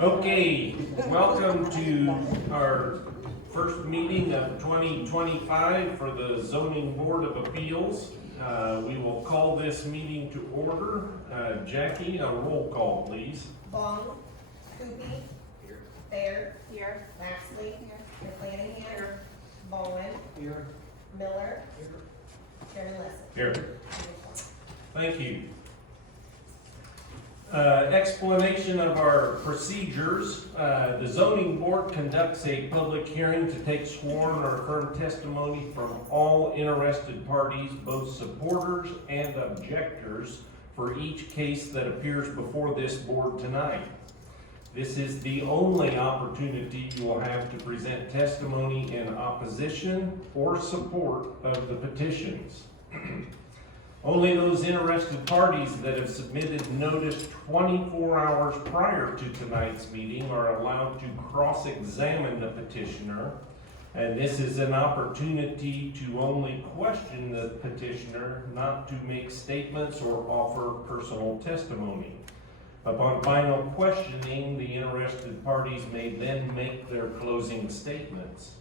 Okay, welcome to our first meeting of 2025 for the Zoning Board of Appeals. We will call this meeting to order. Jackie, a roll call, please. Long, Coopy. Here. Fair. Here. Maxley. Here. McClanahan. Here. Baldwin. Here. Miller. Here. Chairman Leslie. Here. Thank you. Explanation of our procedures. The zoning board conducts a public hearing to take sworn or affirmed testimony from all interested parties, both supporters and objectors, for each case that appears before this board tonight. This is the only opportunity you will have to present testimony in opposition or support of the petitions. Only those interested parties that have submitted notice 24 hours prior to tonight's meeting are allowed to cross-examine the petitioner, and this is an opportunity to only question the petitioner, not to make statements or offer personal testimony. Upon final questioning, the interested parties may then make their closing statements.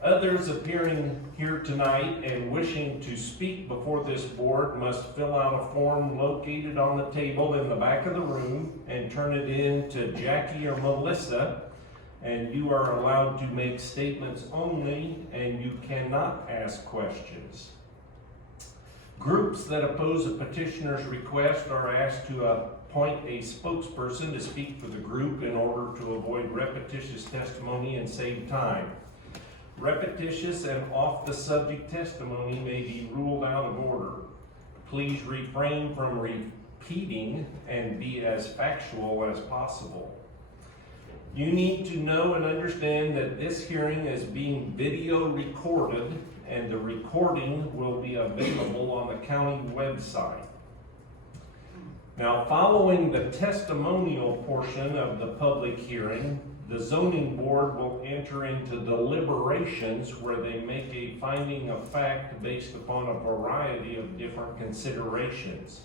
Others appearing here tonight and wishing to speak before this board must fill out a form located on the table in the back of the room and turn it in to Jackie or Melissa, and you are allowed to make statements only, and you cannot ask questions. Groups that oppose a petitioner's request are asked to appoint a spokesperson to speak for the group in order to avoid repetitious testimony and save time. Repetitious and off-the-subject testimony may be ruled out of order. Please refrain from repeating and be as factual as possible. You need to know and understand that this hearing is being video recorded, and the recording will be available on the county website. Now, following the testimonial portion of the public hearing, the zoning board will enter into deliberations where they make a finding of fact based upon a variety of different considerations.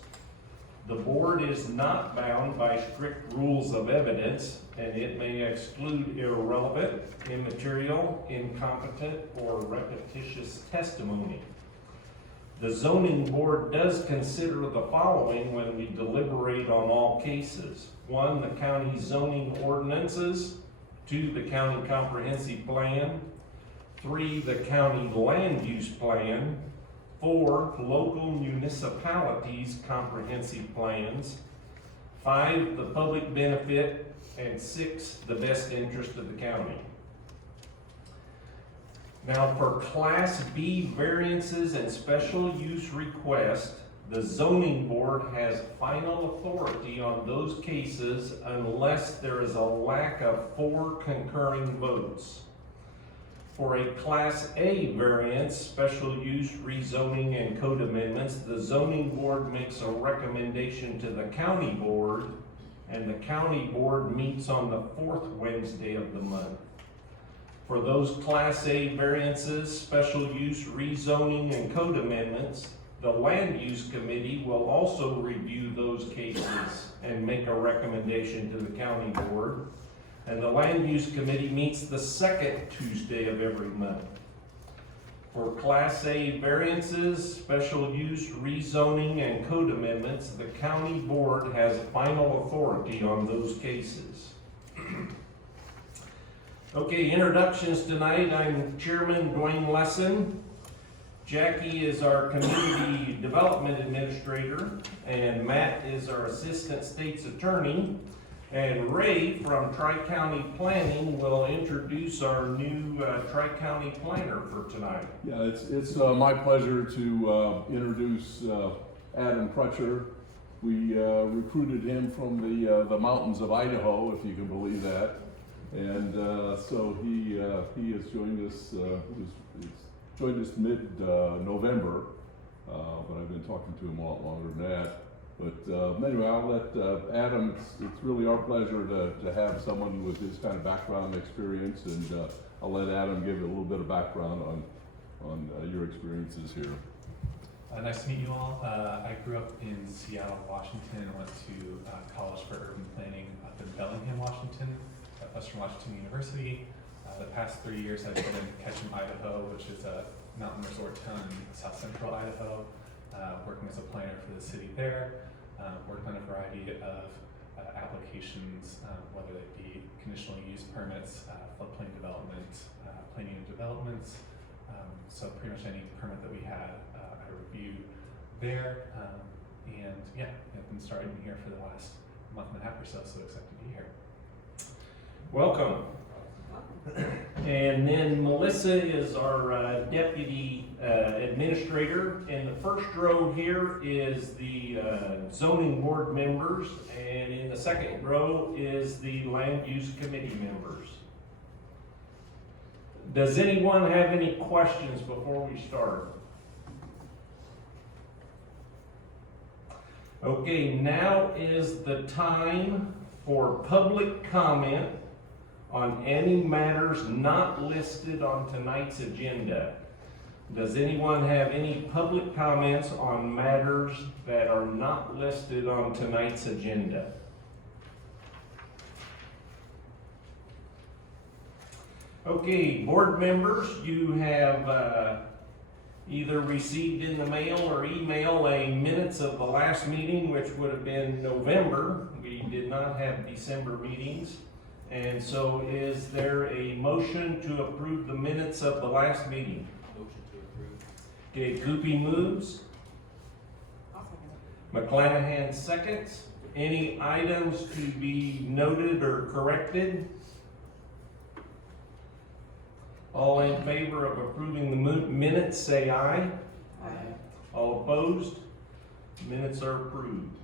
The board is not bound by strict rules of evidence, and it may exclude irrelevant, immaterial, incompetent, or repetitious testimony. The zoning board does consider the following when we deliberate on all cases. 1, the county zoning ordinances. 2, the county comprehensive plan. 3, the county land use plan. 4, local municipalities comprehensive plans. 5, the public benefit. And 6, the best interest of the county. Now, for Class B variances and special use requests, the zoning board has final authority on those cases unless there is a lack of 4 concurring votes. For a Class A variance, special use, rezoning, and code amendments, the zoning board makes a recommendation to the county board, and the county board meets on the 4th Wednesday of the month. For those Class A variances, special use, rezoning, and code amendments, the Land Use Committee will also review those cases and make a recommendation to the county board. And the Land Use Committee meets the 2nd Tuesday of every month. For Class A variances, special use, rezoning, and code amendments, the county board has final authority on those cases. Okay, introductions tonight. I'm Chairman Dwayne Lesson. Jackie is our Community Development Administrator, and Matt is our Assistant State's Attorney. And Ray from Tri-County Planning will introduce our new Tri-County Planner for tonight. Yeah, it's my pleasure to introduce Adam Crutcher. We recruited him from the mountains of Idaho, if you can believe that. And so he has joined us. He's joined us mid-November, but I've been talking to him a lot longer than that. But anyway, I'll let Adam. It's really our pleasure to have someone with his kind of background and experience, and I'll let Adam give a little bit of background on your experiences here. Nice to meet you all. I grew up in Seattle, Washington, and went to college for urban planning up in Bellingham, Washington, at Western Washington University. The past 3 years I've been in Ketchum, Idaho, which is a mountain resort town in south central Idaho, working as a planner for the city there. Worked on a variety of applications, whether they be conditional use permits, floodplain development, planning and developments. So pretty much any permit that we had, I reviewed there. And yeah, I've been starting here for the last month and a half or so, so excited to be here. Welcome. And then Melissa is our deputy administrator, and the first row here is the zoning board members, and in the second row is the land use committee members. Does anyone have any questions before we start? Okay, now is the time for public comment on any matters not listed on tonight's agenda. Does anyone have any public comments on matters that are not listed on tonight's agenda? Okay, board members, you have either received in the mail or email a minutes of the last meeting, which would have been November. We did not have December meetings. And so is there a motion to approve the minutes of the last meeting? Motion to approve. Okay, Goopy moves. McClanahan seconds. Any items to be noted or corrected? All in favor of approving the minutes, say aye. Aye. All opposed? Minutes are approved.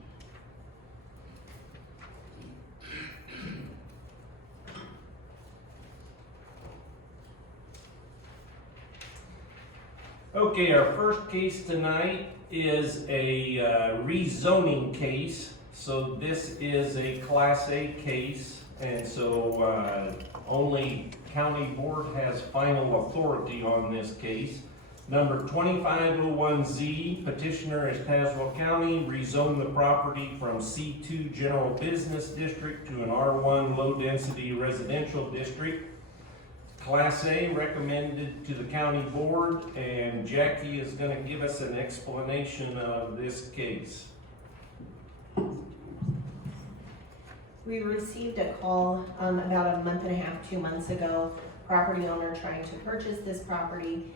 Okay, our first case tonight is a rezoning case. So this is a Class A case, and so only county board has final authority on this case. Number 2501Z, petitioner is Tazewell County, rezone the property from C2 General Business District to an R1 Low Density Residential District. Class A recommended to the county board, and Jackie is going to give us an explanation of this case. We received a call about a month and a half, 2 months ago. Property owner trying to purchase this property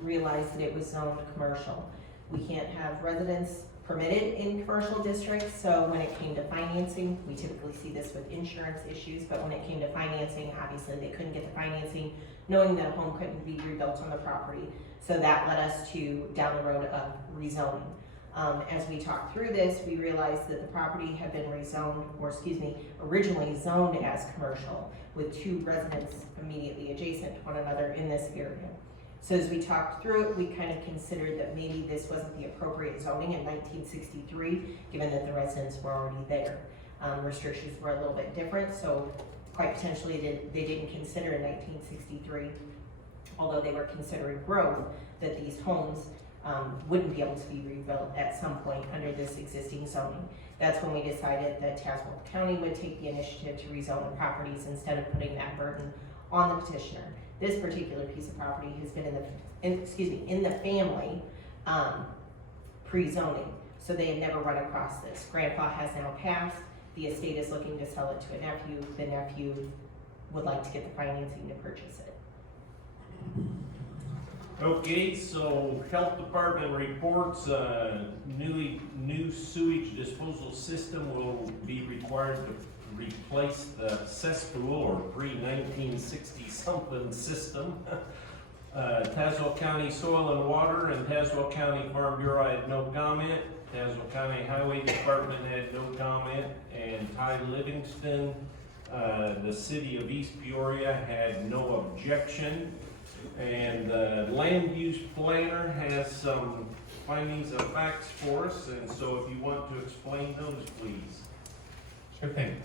realized that it was zoned commercial. We can't have residents permitted in commercial districts, so when it came to financing, we typically see this with insurance issues, but when it came to financing, obviously they couldn't get the financing, knowing that a home couldn't be rebuilt on the property. So that led us to down the road of rezoning. As we talked through this, we realized that the property had been rezoned, or originally zoned as commercial, with 2 residents immediately adjacent to one another in this area. So as we talked through it, we kind of considered that maybe this wasn't the appropriate zoning in 1963, given that the residents were already there. Restrictions were a little bit different, so quite potentially they didn't consider in 1963, although they were considering growth, that these homes wouldn't be able to be rebuilt at some point under this existing zoning. That's when we decided that Tazewell County would take the initiative to rezone the properties instead of putting that burden on the petitioner. This particular piece of property has been in the family pre-zoning, so they have never run across this. Grandpa has now passed. The estate is looking to sell it to a nephew. The nephew would like to get the financing to purchase it. Okay, so health department reports, new sewage disposal system will be required to replace the cesspool or pre-1960 something system. Tazewell County Soil and Water and Tazewell County Farm Bureau had no comment. Tazewell County Highway Department had no comment, and Ty Livingston, the city of East Peoria, had no objection. And the land use planner has some findings of facts for us, and so if you want to explain those, please. Sure thing.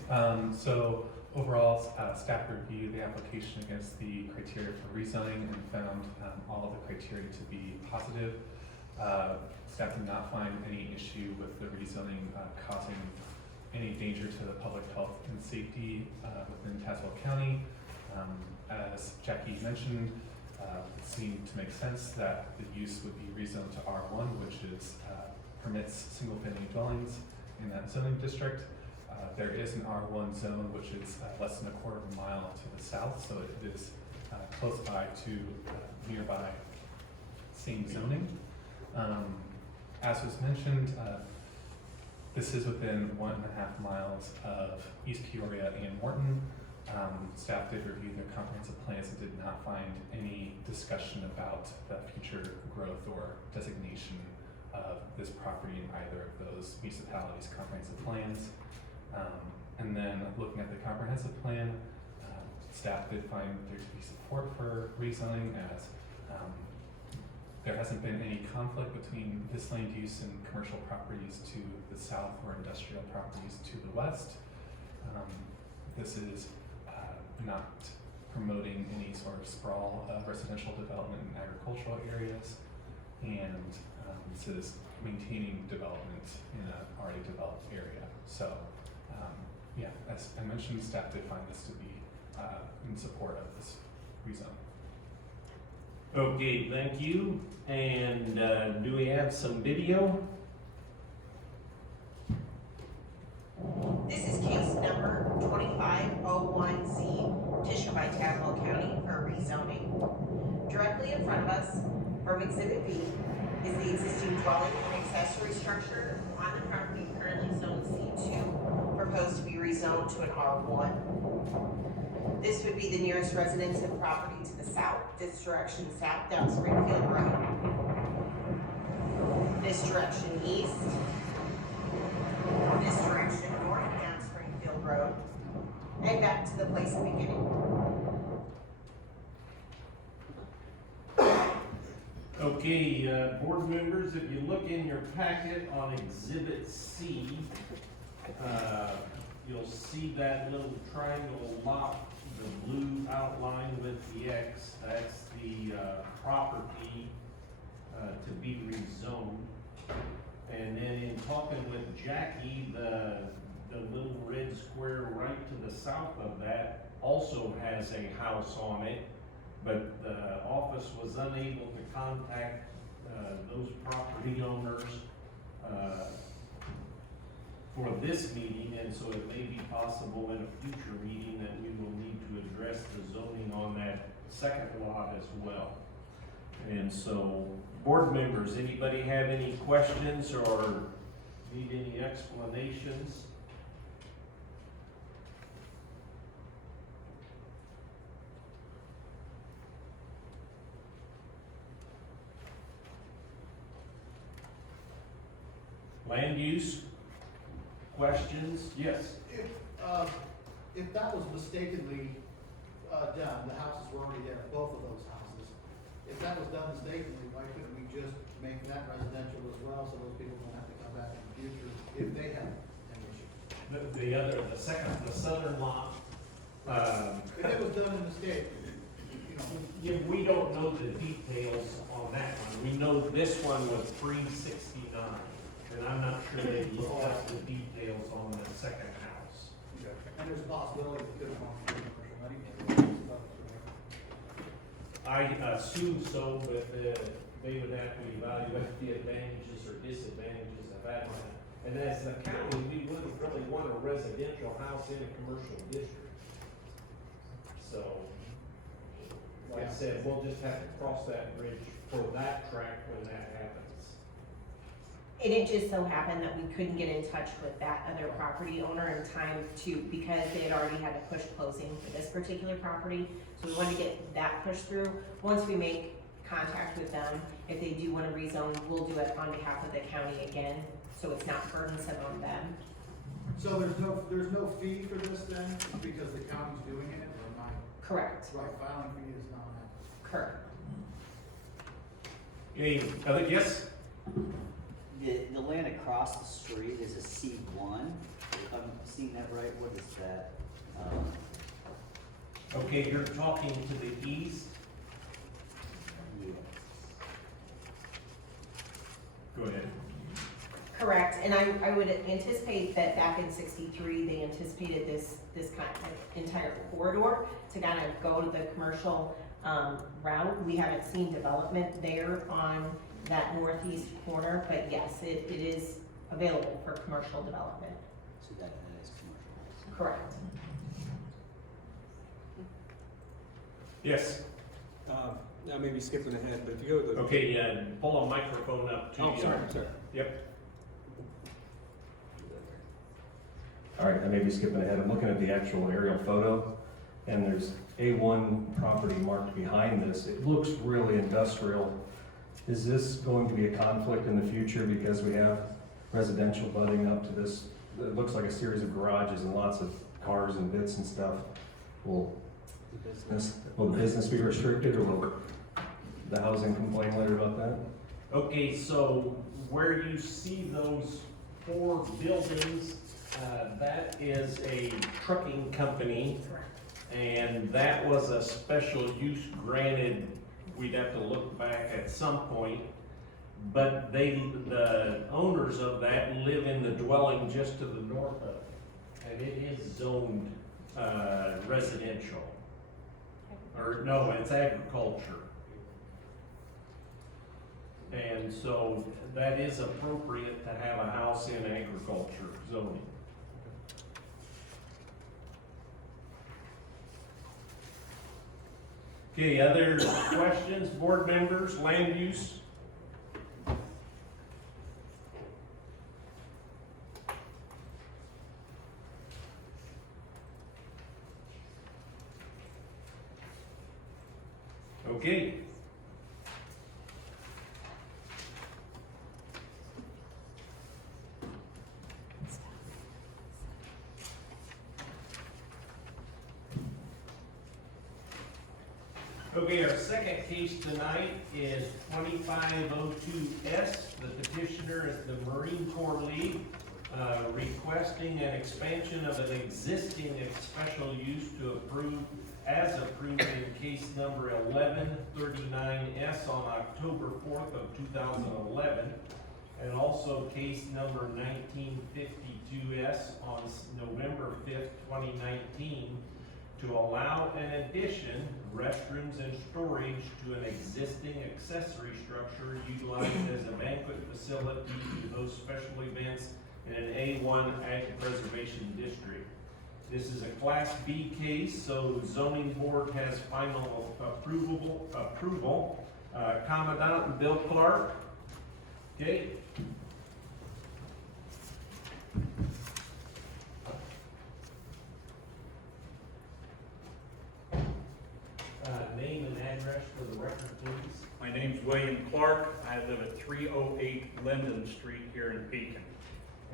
So overall, staff reviewed the application against the criteria for rezoning and found all of the criteria to be positive. Staff did not find any issue with the rezoning causing any danger to the public health and safety within Tazewell County. As Jackie mentioned, it seemed to make sense that the use would be rezoned to R1, which is permits single-family dwellings in that zoning district. There is an R1 zone, which is less than a quarter of a mile to the south, so it is close by to nearby same zoning. As was mentioned, this is within 1.5 miles of East Peoria and Morton. Staff did review their comprehensive plans and did not find any discussion about the future growth or designation of this property in either of those municipalities' comprehensive plans. And then looking at the comprehensive plan, staff did find there to be support for rezoning as there hasn't been any conflict between this land use and commercial properties to the south or industrial properties to the west. This is not promoting any sort of sprawl of residential development in agricultural areas, and this is maintaining development in an already developed area. So, yeah, as I mentioned, staff did find this to be in support of this rezone. Okay, thank you. And do we have some video? This is case number 2501Z, petition by Tazewell County for rezoning. Directly in front of us, from Exhibit B, is the existing dwelling and accessory structure on the property currently zoned C2, proposed to be rezoned to an R1. This would be the nearest residence and property to the south, this direction south down Springfield Road. This direction east, this direction north down Springfield Road, and back to the place of beginning. Okay, board members, if you look in your packet on Exhibit C, you'll see that little triangle lot, the blue outline with the X. That's the property to be rezoned. And then in talking with Jackie, the little red square right to the south of that also has a house on it, but the office was unable to contact those property owners for this meeting, and so it may be possible in a future meeting that we will need to address the zoning on that second lot as well. And so, board members, anybody have any questions or need any explanations? Land use? Questions? Yes. If that was mistakenly done, the houses were already there, both of those houses. If that was done mistakenly, why couldn't we just make that residential as well, so those people don't have to come back in the future if they have an issue? The southern lot, If it was done in mistake, you know, yeah, we don't know the details on that one. We know this one was pre-69, and I'm not sure they looked up the details on the second house. and there's a possibility it could have gone through commercial money. I assume so, but they would have to evaluate the advantages or disadvantages of that one. And as the county, we wouldn't really want a residential house in a commercial district. So, like I said, we'll just have to cross that bridge for that tract when that happens. And it just so happened that we couldn't get in touch with that other property owner in time to, because they had already had to push closing for this particular property. So we wanted to get that pushed through. Once we make contact with them, if they do want to rezone, we'll do it on behalf of the county again, so it's not burdensome on them. So there's no fee for this then, because the county's doing it, or am I? Correct, Right, filing fee is not that. correct. Any other, yes? The land across the street is a C1. If I'm seeing that right, what is that? Okay, you're talking to the east. Yes. ahead. Correct, and I would anticipate that back in '63, they anticipated this kind of entire corridor to kind of go to the commercial route. We haven't seen development there on that northeast corner, but yes, it is available for commercial development. So that is commercial. Correct. Yes, I may be skipping ahead, but if you go to the. okay, yeah, pull a microphone up to you. Oh, sorry. Yep. All right, I may be skipping ahead. I'm looking at the actual aerial photo, and there's A1 property marked behind this. It looks really industrial. Is this going to be a conflict in the future because we have residential butting up to this? It looks like a series of garages and lots of cars and bits and stuff. Will the business be restricted, or will the housing complain later about that? Okay, so where you see those 4 buildings, that is a trucking company, and that was a special use granted. We'd have to look back at some point, but the owners of that live in the dwelling just to the north of it, and it is zoned residential. Or no, it's agriculture. And so that is appropriate to have a house in agriculture zoning. Okay, other questions, board members, land use? Okay. Okay, our second case tonight is 2502S. The petitioner is the Marine Corps League, requesting an expansion of an existing special use to approve, as approved in case number 1139S on October 4th of 2011, and also case number 1952S on November 5th, 2019, to allow an addition, restrooms and storage to an existing accessory structure utilized as a banquet facility to host special events in an A1 Ag Preservation District. This is a Class B case, so zoning board has final approval. Commandant and Bill Clark. Okay. Name and address for the record, please. My name's William Clark. I live at 308 Linden Street here in Pekin.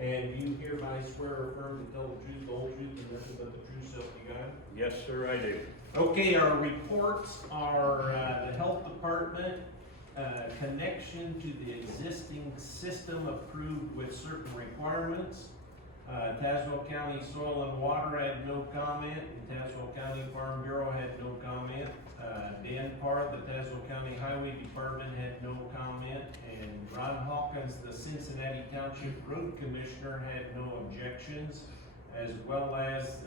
And you hereby swear or affirm to tell the truth, the whole truth, and nothing but the truth, so help you God? Yes, sir, I do. Okay, our reports are the health department, connection to the existing system approved with certain requirements. Tazewell County Soil and Water had no comment, and Tazewell County Farm Bureau had no comment. Dan Parr, the Tazewell County Highway Department, had no comment, and Ron Hawkins, the Cincinnati Township Road Commissioner, had no objections, as well as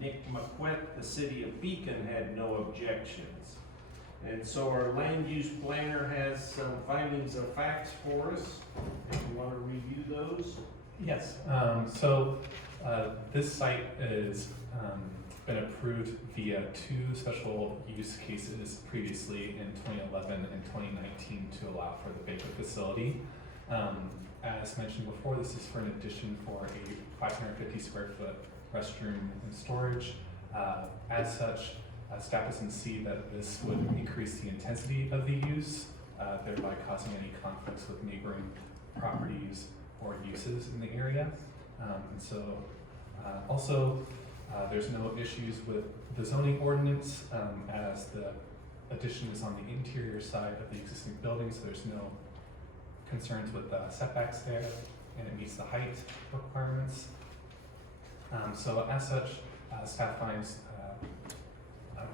Nick McQuett, the City of Beacon, had no objections. And so our land use planner has some findings of facts for us, if you want to review those. Yes, this site is been approved via 2 special use cases previously in 2011 and 2019 to allow for the banquet facility. As mentioned before, this is for an addition for a 550 square foot restroom and storage. As such, staff doesn't see that this would increase the intensity of the use, thereby causing any conflicts with neighboring properties or uses in the area. There's no issues with the zoning ordinance, as the addition is on the interior side of the existing building, so there's no concerns with setbacks there, and it meets the height requirements. As such, staff finds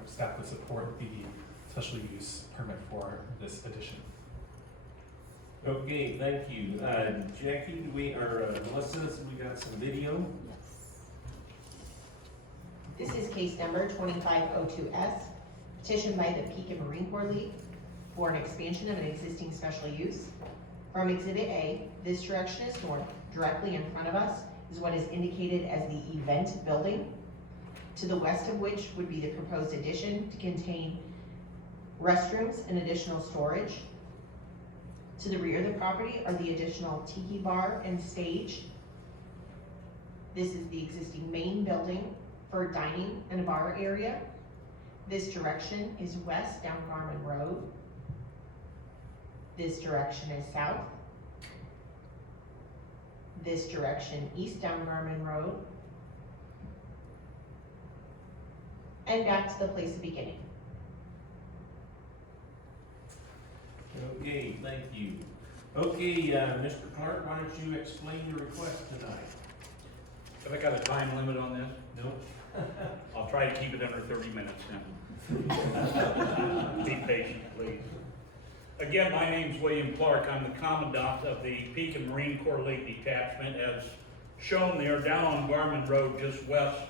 staff would support the special use permit for this addition. Okay, thank you. Jackie, Melissa, we got some video? This is case number 2502S, petition by the Pekin Marine Corps League for an expansion of an existing special use. From Exhibit A, this direction is north. Directly in front of us is what is indicated as the event building, to the west of which would be the proposed addition to contain restrooms and additional storage. To the rear of the property are the additional tiki bar and stage. This is the existing main building for dining and a bar area. This direction is west down Garmin Road. This direction is south. This direction east down Garmin Road. And back to the place of beginning. Okay, thank you. Okay, Mr. Clark, why don't you explain your request tonight? Have I got a time limit on this? Nope. I'll try to keep it under 30 minutes then. Be patient, please. Again, my name's William Clark. I'm the Commandant of the Pekin Marine Corps League Detachment, as shown there down on Garmin Road, just west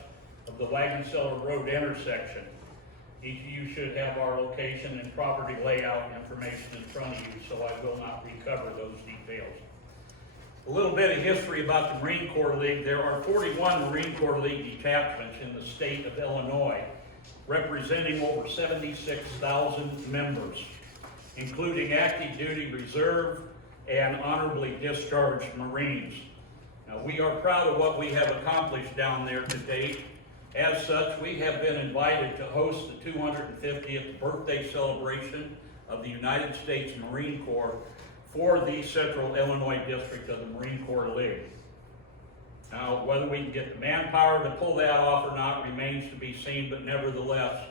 of the Wagon Cellar Road intersection. Each of you should have our location and property layout information in front of you, so I will not recover those details. A little bit of history about the Marine Corps League. There are 41 Marine Corps League detachments in the state of Illinois, representing over 76,000 members, including active duty reserve and honorably discharged Marines. Now, we are proud of what we have accomplished down there to date. As such, we have been invited to host the 250th birthday celebration of the United States Marine Corps for the Central Illinois District of the Marine Corps League. Now, whether we can get the manpower to pull that off or not remains to be seen, but nevertheless,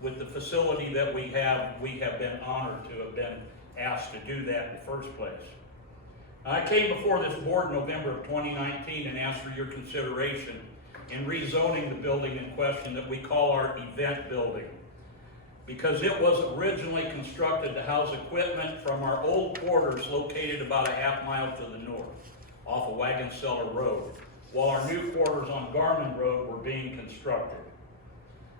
with the facility that we have been honored to have been asked to do that in the first place. I came before this board in November of 2019 and asked for your consideration in rezoning the building in question that we call our event building, because it was originally constructed to house equipment from our old quarters located about a half mile to the north off of Wagon Cellar Road, while our new quarters on Garmin Road were being constructed.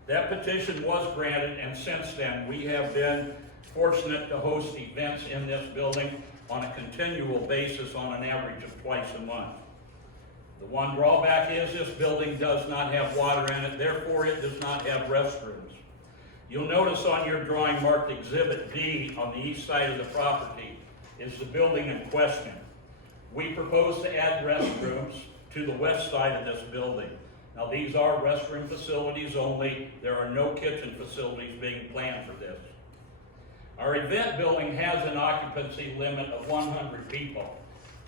That petition was granted, and since then we have been fortunate to host events in this building on a continual basis on an average of twice a month. The one drawback is this building does not have water in it, therefore it does not have restrooms. You'll notice on your drawing marked Exhibit D on the east side of the property is the building in question. We propose to add restrooms to the west side of this building. Now, these are restroom facilities only. There are no kitchen facilities being planned for this. Our event building has an occupancy limit of 100 people.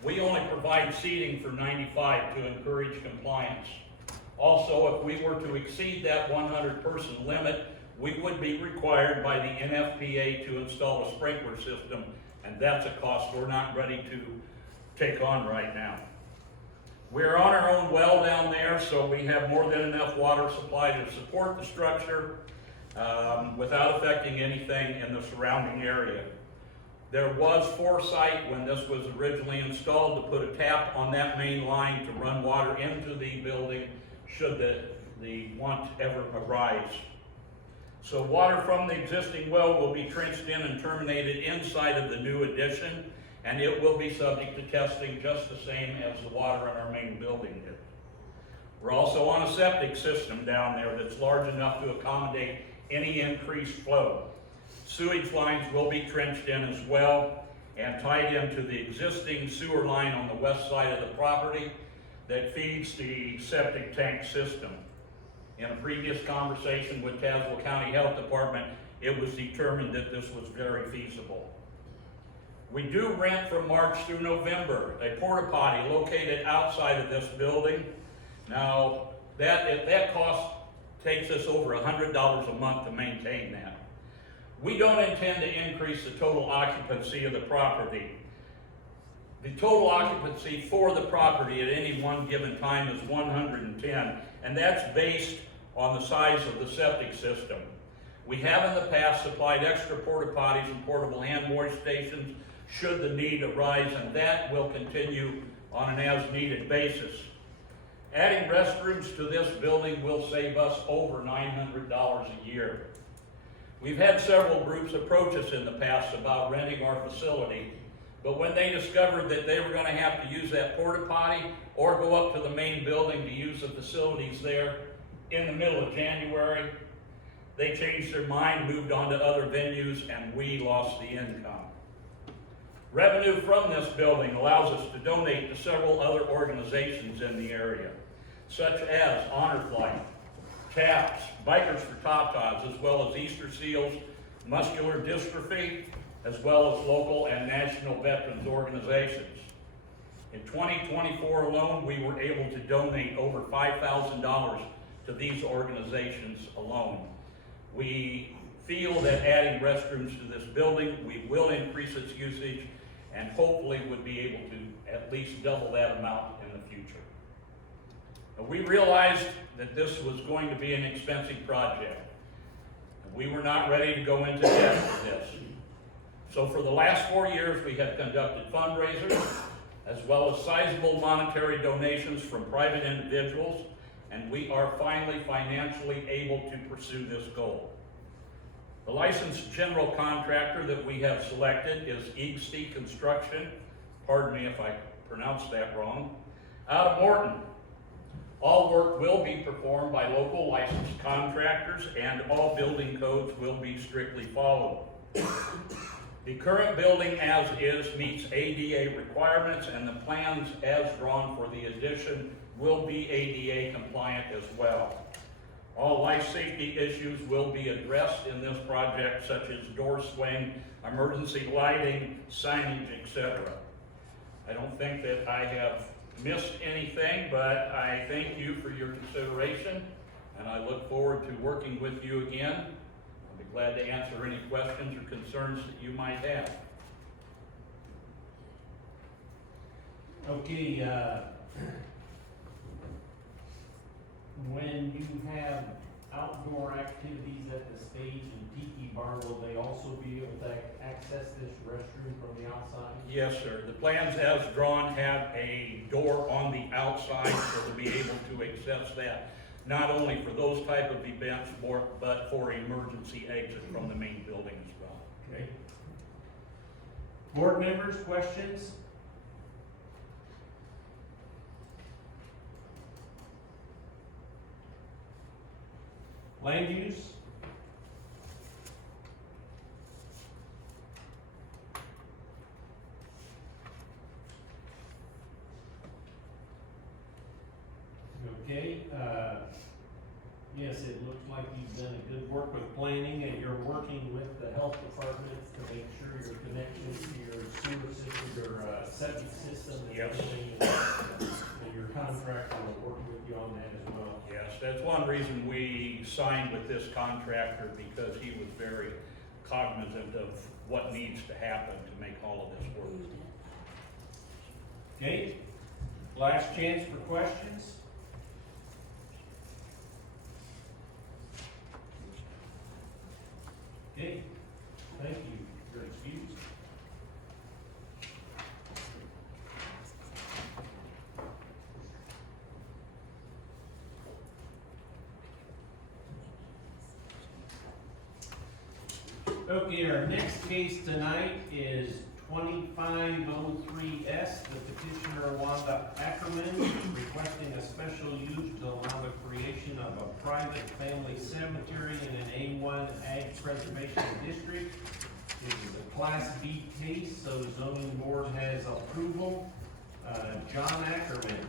We only provide seating for 95 to encourage compliance. Also, if we were to exceed that 100-person limit, we would be required by the NFPA to install a sprinkler system, and that's a cost we're not ready to take on right now. We're on our own well down there, so we have more than enough water supply to support the structure without affecting anything in the surrounding area. There was foresight when this was originally installed to put a tap on that main line to run water into the building should the want ever arise. So water from the existing well will be trenched in and terminated inside of the new addition, and it will be subject to testing just the same as the water in our main building is. We're also on a septic system down there that's large enough to accommodate any increased flow. Sewage lines will be trenched in as well and tied into the existing sewer line on the west side of the property that feeds the septic tank system. In a previous conversation with Tazewell County Health Department, it was determined that this was very feasible. We do rent from March through November a porta potty located outside of this building. Now, that cost takes us over $100 a month to maintain that. We don't intend to increase the total occupancy of the property. The total occupancy for the property at any one given time is 110, and that's based on the size of the septic system. We have in the past supplied extra porta potties and portable hand wash stations should the need arise, and that will continue on an as-needed basis. Adding restrooms to this building will save us over $900 a year. We've had several groups approach us in the past about renting our facility, but when they discovered that they were going to have to use that porta potty or go up to the main building to use the facilities there in the middle of January, they changed their mind, moved on to other venues, and we lost the income. Revenue from this building allows us to donate to several other organizations in the area, such as Honor Flight, TAPS, Bikers for Tatas, as well as Easter Seals, Muscular Dystrophy, as well as local and national veterans organizations. In 2024 alone, we were able to donate over $5,000 to these organizations alone. We feel that adding restrooms to this building, we will increase its usage and hopefully would be able to at least double that amount in the future. We realized that this was going to be an expensive project. We were not ready to go into debt for this. So for the last 4 years, we have conducted fundraisers, as well as sizable monetary donations from private individuals, and we are finally financially able to pursue this goal. The licensed general contractor that we have selected is Eagstee Construction, pardon me if I pronounced that wrong, out of Morton. All work will be performed by local licensed contractors, and all building codes will be strictly followed. The current building as is meets ADA requirements, and the plans as drawn for the addition will be ADA compliant as well. All life safety issues will be addressed in this project, such as door swing, emergency lighting, signage, etc. I don't think that I have missed anything, but I thank you for your consideration, and I look forward to working with you again. I'll be glad to answer any questions or concerns that you might have. Okay, when you have outdoor activities at the stage and tiki bar, will they also be able to access this restroom from the outside? Yes, sir. The plans as drawn have a door on the outside, so they'll be able to access that, not only for those type of events, but for emergency exit from the main building as well. Okay. Board members, questions? Land use? Okay, yes, it looks like you've done a good work with planning, and you're working with the health department to make sure your connections to your sewer system, your septic system, and Yes. everything, and your contractor will work with you on that as well. Yes, that's one reason we signed with this contractor, because he was very cognizant of what needs to happen to make all of this work. Okay, last chance for questions. Okay, thank you. You're excused. Okay, our next case tonight is 2503S. The petitioner Wanda Ackerman requesting a special use to allow the creation of a private family cemetery in an A1 Ag Preservation District. This is a Class B case, so the zoning board has approval. John Ackerman.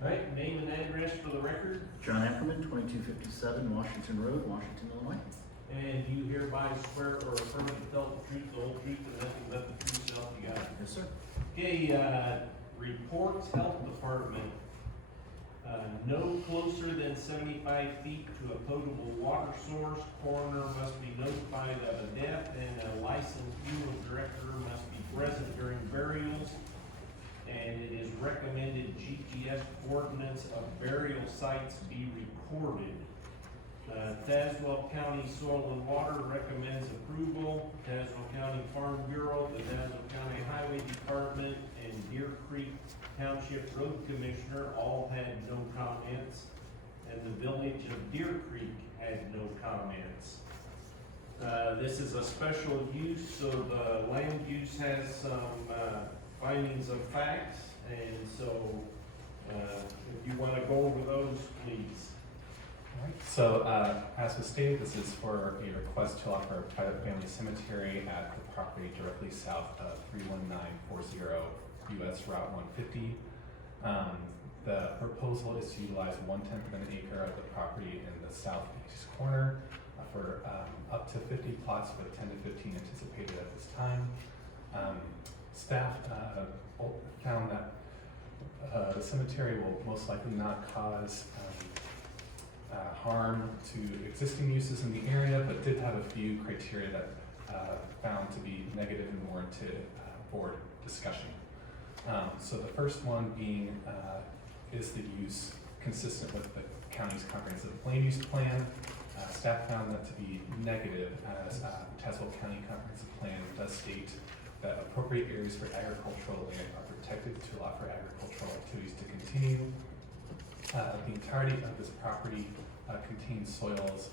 All right, name and address for the record, John Ackerman, 2257 Washington Road, Washington, Illinois. and you hereby swear or affirm to tell the truth, the whole truth, and nothing but the truth, so help you God. Yes, sir. Okay, reports health department. No closer than 75 feet to a potable water source. Coroner must be notified of a death, and a licensed funeral director must be present during burials, and it is recommended GPS coordinates of burial sites be recorded. Tazewell County Soil and Water recommends approval. Tazewell County Farm Bureau, the Tazewell County Highway Department, and Deer Creek Township Road Commissioner all had no comments, and the Village of Deer Creek had no comments. This is a special use, so the land use has some findings of facts, and so if you want to go over those, please. Alright, so, as was stated, this is for a request to offer a private family cemetery at the property directly south of 31940 US Route 150. The proposal is to utilize 1/10 of an acre of the property in the southeast corner for up to 50 plots with 10 to 15 anticipated at this time. Staff found that the cemetery will most likely not cause harm to existing uses in the area, but did have a few criteria that found to be negative and warranted board discussion. So the first one being, is the use consistent with the county's comprehensive land use plan? Staff found that to be negative, as the Tazewell County Comprehensive Plan does state that appropriate areas for agricultural land are protected to allow for agricultural activities to continue. The entirety of this property contains soils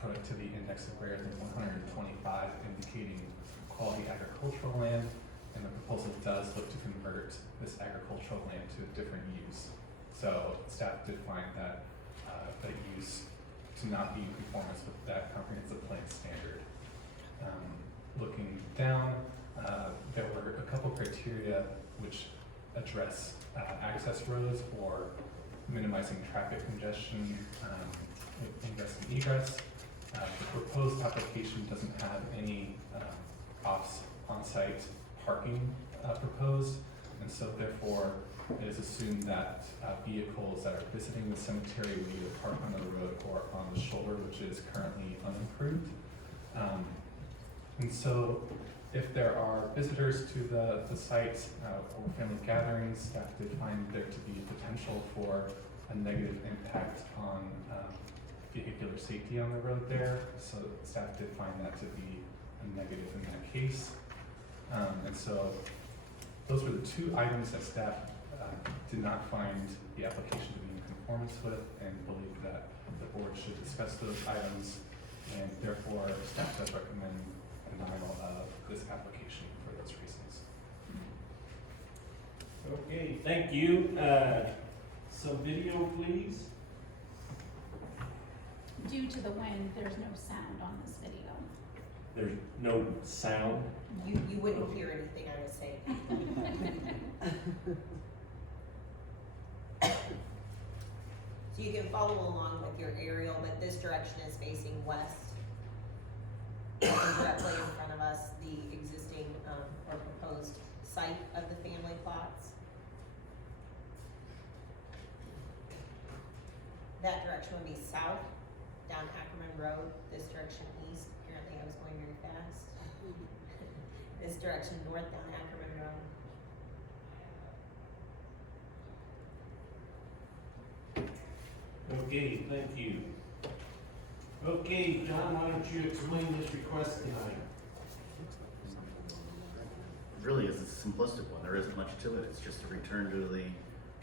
productivity index of greater than 125, indicating quality agricultural land, and the proposal does look to convert this agricultural land to a different use. So staff did find that that use to not be in conformance with that comprehensive plan standard. Looking down, there were a couple criteria which address access roads or minimizing traffic congestion, ingress and egress. The proposed application doesn't have any on-site parking proposed, and so therefore it is assumed that vehicles that are visiting the cemetery will either park on the road or on the shoulder, which is currently unimproved. And so if there are visitors to the site or family gatherings, staff did find there to be potential for a negative impact on vehicular safety on the road there. So staff did find that to be a negative in that case. And so those were the two items that staff did not find the application to be in conformance with, and believe that the board should discuss those items, and therefore staff does recommend denial of this application for those reasons. Okay, thank you. Some video, please. Due to the wind, there's no sound on this video. There's no sound. You wouldn't hear anything I was saying. So you can follow along with your aerial, but this direction is facing west. And directly in front of us, the existing or proposed site of the family plots. That direction would be south, down Ackerman Road, this direction east. Apparently I was going very fast. This direction north, down Ackerman Road. Okay, thank you. Okay, John, why don't you explain this request tonight? It really is a simplistic one. There isn't much to it. It's just a return to the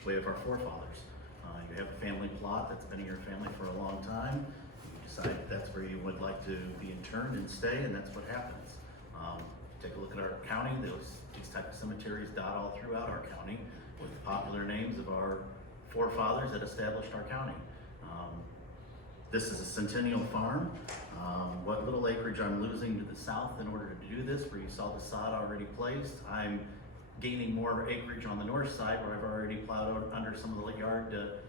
way of our forefathers. You have a family plot that's been in your family for a long time. You decide that's where you would like to be interned and stay, and that's what happens. Take a look at our county. These type of cemeteries dot all throughout our county with the popular names of our forefathers that established our county. This is a centennial farm. What little acreage I'm losing to the south in order to do this, where you saw the sod already placed, I'm gaining more acreage on the north side where I've already plowed out under some of the yard to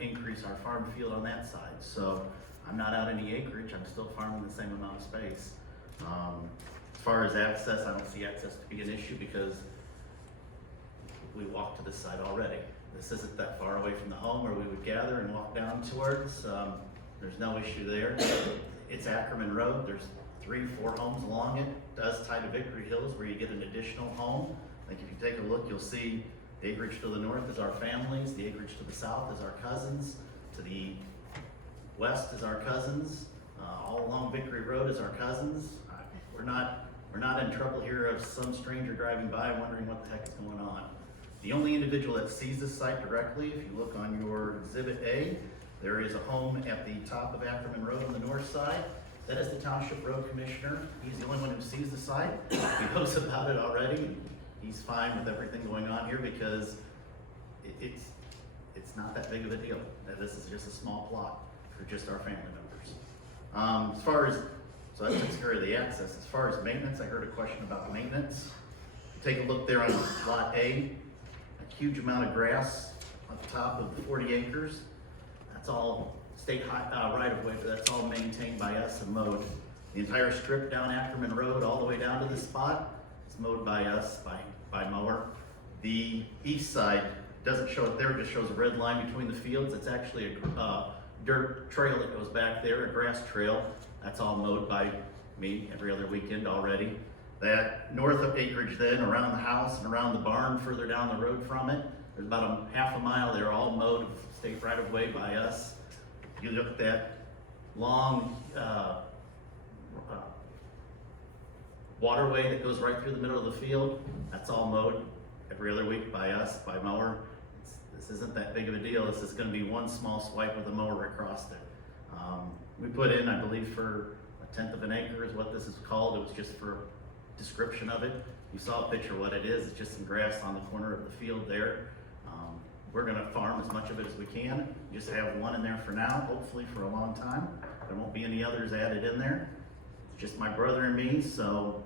increase our farm field on that side. So I'm not out any acreage, I'm still farming the same amount of space. As far as access, I don't see access to be an issue because we walk to this side already. This isn't that far away from the home where we would gather and walk down towards. There's no issue there. It's Ackerman Road. There's 3, 4 homes along it. Does tie to Victory Hills where you get an additional home. Like if you take a look, you'll see the acreage to the north is our families, the acreage to the south is our cousins, to the west is our cousins, all along Victory Road is our cousins. We're not in trouble here of some stranger driving by wondering what the heck is going on. The only individual that sees this site directly, if you look on your Exhibit A, there is a home at the top of Ackerman Road on the north side. That is the Township Road Commissioner. He's the only one who sees the site. He knows about it already. He's fine with everything going on here because it's not that big of a deal. This is just a small plot for just our family members. So that takes care of the access. As far as maintenance, I heard a question about maintenance. Take a look there on Lot A, a huge amount of grass on top of the 40 acres. That's all state right of way, but that's all maintained by us and mowed. The entire strip down Ackerman Road, all the way down to the spot, is mowed by us, by mower. The east side doesn't show it there, it just shows a red line between the fields. It's actually a dirt trail that goes back there, a grass trail. That's all mowed by me every other weekend already. That north of acreage then, around the house and around the barn, further down the road from it, there's about a half a mile there, all mowed state right of way by us. You look at that long waterway that goes right through the middle of the field, that's all mowed every other week by us, by mower. This isn't that big of a deal. This is gonna be one small swipe with a mower across it. We put in, I believe, for 1/10 of an acre is what this is called. It was just for description of it. You saw a picture of what it is. It's just some grass on the corner of the field there. We're gonna farm as much of it as we can. Just have one in there for now, hopefully for a long time. There won't be any others added in there. It's just my brother and me, so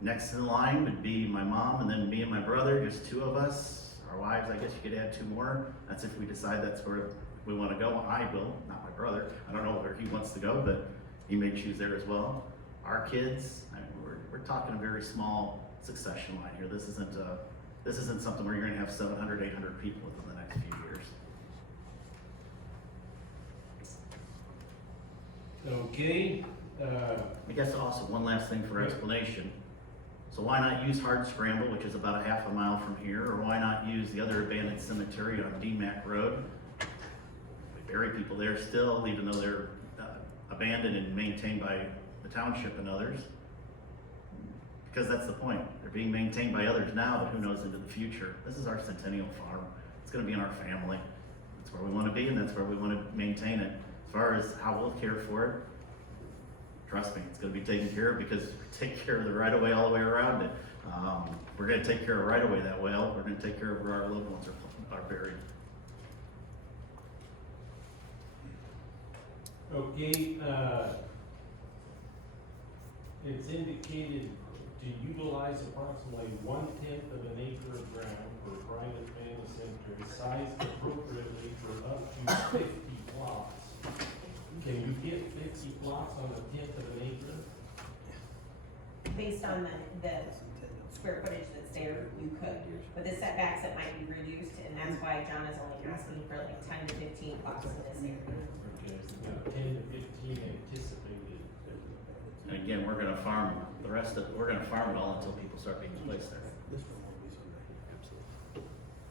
next in line would be my mom and then me and my brother, just 2 of us. Our wives, I guess you could add 2 more. That's if we decide that's where we wanna go. I will, not my brother. I don't know where he wants to go, but he may choose there as well. Our kids, we're talking a very small succession line here. This isn't something where you're gonna have 700, 800 people within the next few years. Okay, I guess also one last thing for explanation. So why not use Hard Scramble, which is about a half a mile from here, or why not use the other abandoned cemetery on DMAC Road? We bury people there still, even though they're abandoned and maintained by the township and others. Because that's the point. They're being maintained by others now, but who knows into the future. This is our centennial farm. It's gonna be in our family. That's where we wanna be and that's where we wanna maintain it. As far as how we'll care for it, trust me, it's gonna be taken care of because we take care of the right of way all the way around it. We're gonna take care of right of way that well. We're gonna take care of where our loved ones are buried. okay, it's indicated to utilize approximately 1/10 of an acre of ground for private family cemetery, sized appropriately for up to 50 plots. Can you get 50 plots on 1/10 of an acre? Based on the square footage that's there, you could, but the setbacks, it might be reduced, and that's why John is only asking for like 10 to 15 plots in this area. Okay, 10 to 15 anticipated. And again, we're gonna farm the rest of, we're gonna farm it all until people start being placed there.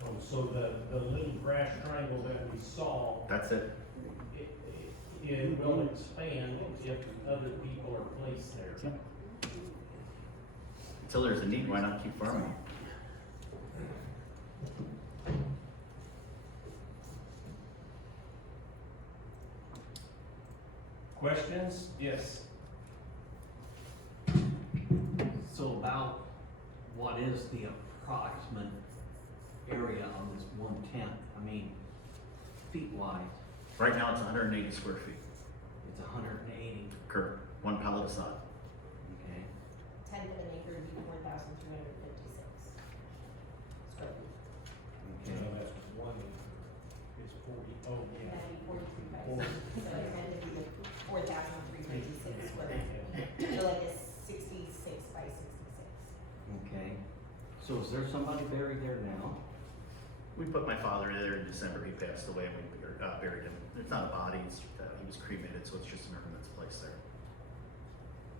Oh, so the little grass triangle that we saw, That's it. it will expand if other people are placed there. Until there's a need, why not keep farming? Questions? Yes. So about what is the approximate area on this 1/10? I mean, feet wise, Right now, it's 180 square feet, it's 180, current, one pallet of sod. okay? 10th of an acre would be 4,356 square feet. No, Okay. that's 1 acre. It's 40, oh, And yeah. that'd be 43 by 6. So 10 would be 4,356 square feet. So like a 66 by 66. Okay. So is there somebody buried there now? We put my father there in December, he passed away, and we buried him. It's not a body, he was cremated, so it's just an urn that's placed there.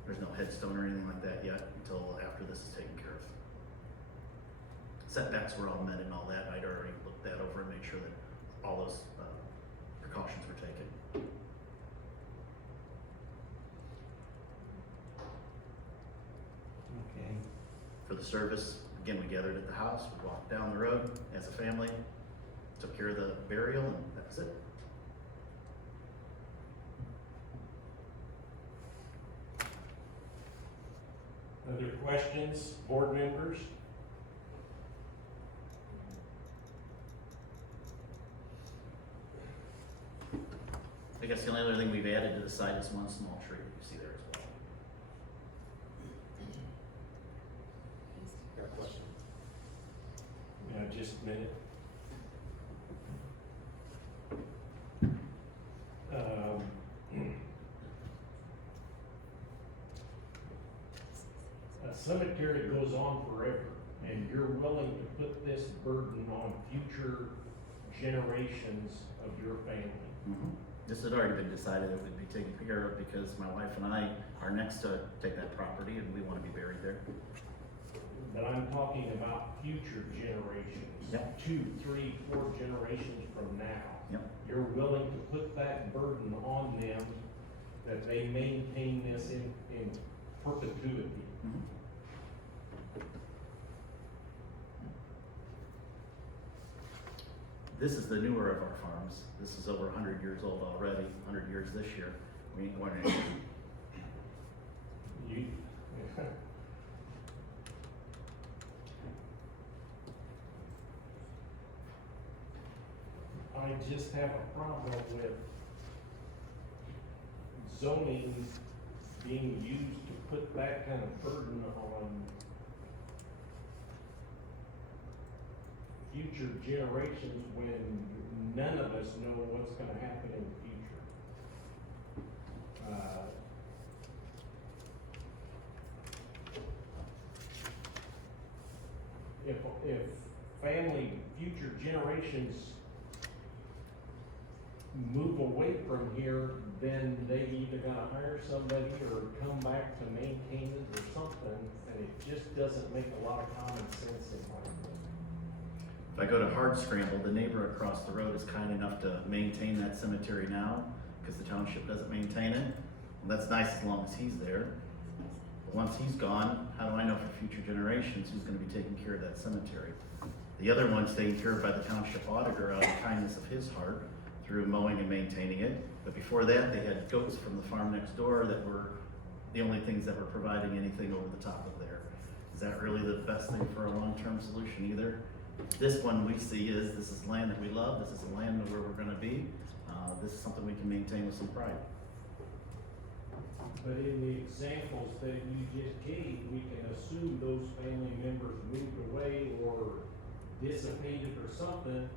There's no headstone or anything like that yet until after this is taken care of. Setbacks were all met and all that. I'd already looked that over and made sure that all those precautions were taken. Okay. For the service, again, we gathered at the house, we walked down the road as a family, took care of the burial, and that was it. Other questions, board members? I guess the only other thing we've added to the site is one small tree you see there as well. Got a question? Yeah, just a minute. A cemetery goes on forever, and you're willing to put this burden on future generations of your family. This had already been decided it would be taken care of because my wife and I are next to take that property and we want to be buried there. But I'm talking about future generations. Yep. 2, 3, 4 generations from now. Yep. You're willing to put that burden on them that they maintain this in perpetuity. This is the newer of our farms. This is over 100 years old already, 100 years this year. We ain't going to. You, I just have a problem with zoning being used to put that kind of burden on future generations when none of us know what's gonna happen in the future. If family, future generations move away from here, then they either gotta hire somebody or come back to maintain it or something, and it just doesn't make a lot of common sense in my opinion. If I go to Hard Scramble, the neighbor across the road is kind enough to maintain that cemetery now because the township doesn't maintain it. Well, that's nice as long as he's there. But once he's gone, how do I know for future generations who's gonna be taking care of that cemetery? The other one's taken care of by the township auditor out of the kindness of his heart through mowing and maintaining it. But before that, they had goats from the farm next door that were the only things that were providing anything over the top of there. Is that really the best thing for a long-term solution either? This one we see is, this is land that we love, this is a land where we're gonna be. This is something we can maintain with some pride. But in the examples that you just gave, we can assume those family members moved away or dissipated or something.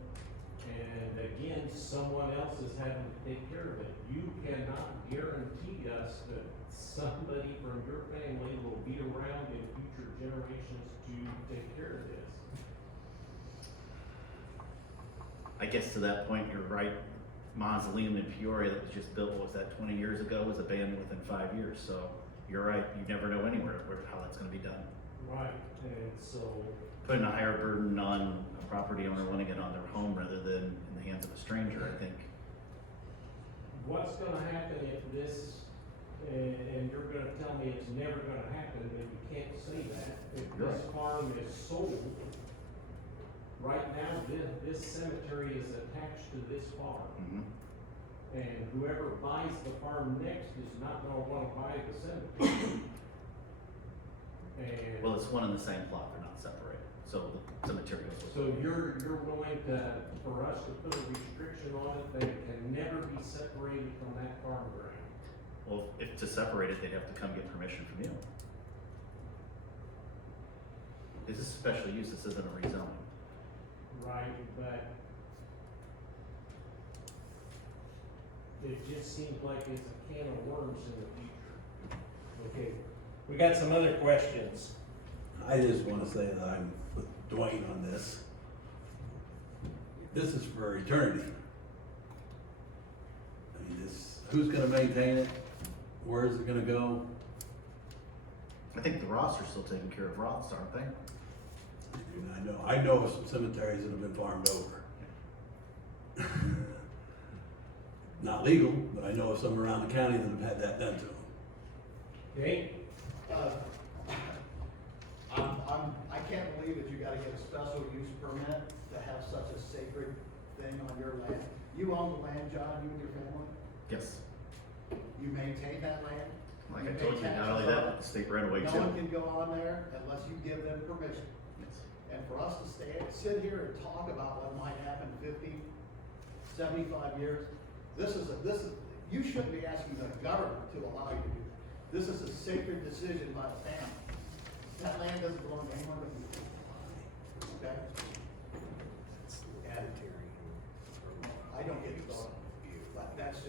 And again, someone else is having to take care of it. You cannot guarantee us that somebody from your family will be around in future generations to take care of this. I guess to that point, you're right. Mausoleum in Peoria that was just built, what was that, 20 years ago, was abandoned within 5 years. So you're right, you never know anywhere how that's gonna be done. Right, and so, Putting a higher burden on a property owner wanting it on their home rather than in the hands of a stranger, I think. what's gonna happen if this, and you're gonna tell me it's never gonna happen, but you can't say that. If this farm is sold, right now, this cemetery is attached to this farm. And whoever buys the farm next is not gonna wanna buy the cemetery. And Well, it's one and the same plot, they're not separated. So the cemetery goes. so you're willing to, for us to put a restriction on it that it can never be separated from that farm ground? Well, if to separate it, they'd have to come get permission from you. This is a special use, this isn't a rezoning. Right, but it just seems like it's a can of worms in the future. Okay, we got some other questions. I just wanna say that I'm with Dwayne on this. This is for eternity. I mean, who's gonna maintain it? Where is it gonna go? I think the Roths are still taking care of Roths, aren't they? And I know of some cemeteries that have been farmed over. Not legal, but I know of some around the county that have had that done to them. Okay, I can't believe that you gotta get a special use permit to have such a sacred thing on your land. You own the land, John, you and your family? Yes. You maintain that land? Like I You told pay you, not taxes only that, on but it? the state right away No too. one can go on there unless you give them permission. Yes. And for us to sit here and talk about what might happen 50, 75 years, you shouldn't be asking the government to allow you to do that. This is a sacred decision by the family. That land doesn't belong to anyone but you. Okay? And I don't get to vote, but that's what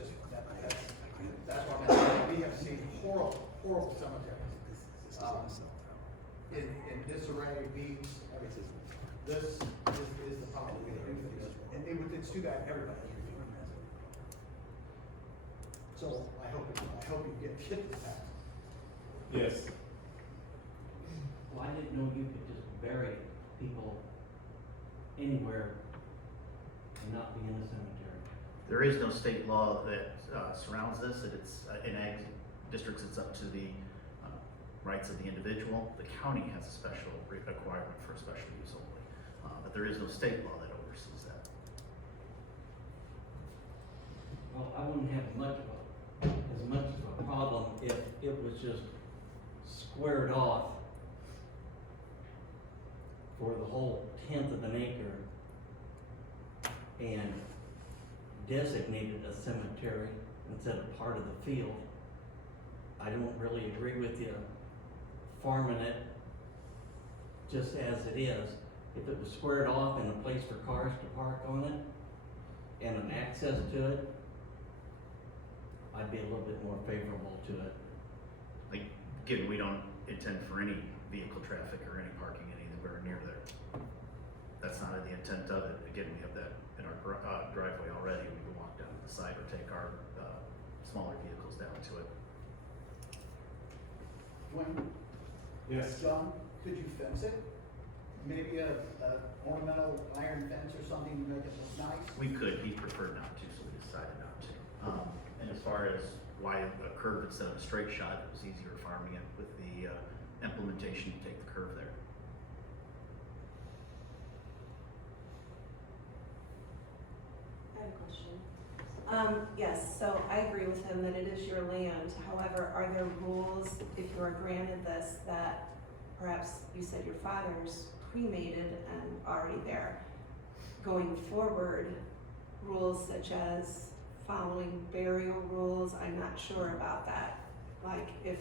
I'm saying. We have seen horrible cemeteries. In disarray, beats, everything. This is the problem we do things. And it's too bad everybody. So I hope you get this passed. yes. Well, I didn't know you could just bury people anywhere and not be in a cemetery. There is no state law that surrounds this, and it's, in ag districts, it's up to the rights of the individual. The county has a special requirement for a special use only, but there is no state law that oversees that. Well, I wouldn't have as much of a problem if it was just squared off for the whole 1/10 of an acre and designated a cemetery instead of part of the field. I don't really agree with you farming it just as it is. If it was squared off and a place for cars to park on it and an access to it, I'd be a little bit more favorable to it. Like, again, we don't intend for any vehicle traffic or any parking anywhere near there. That's not the intent of it. Again, we have that in our driveway already. We can walk down to the side or take our smaller vehicles down to it. Dwayne? Yes. John, could you fence it? Maybe a ornamental iron fence or something to make it look nice? We could, he preferred not to, so we decided not to. And as far as why a curve instead of a straight shot, it was easier farming it with the implementation to take the curve there. I have a question. Yes, so I agree with him that it is your land. However, are there rules, if you are granted this, that perhaps you said your father's cremated and already there, going forward, rules such as following burial rules? I'm not sure about that. Like if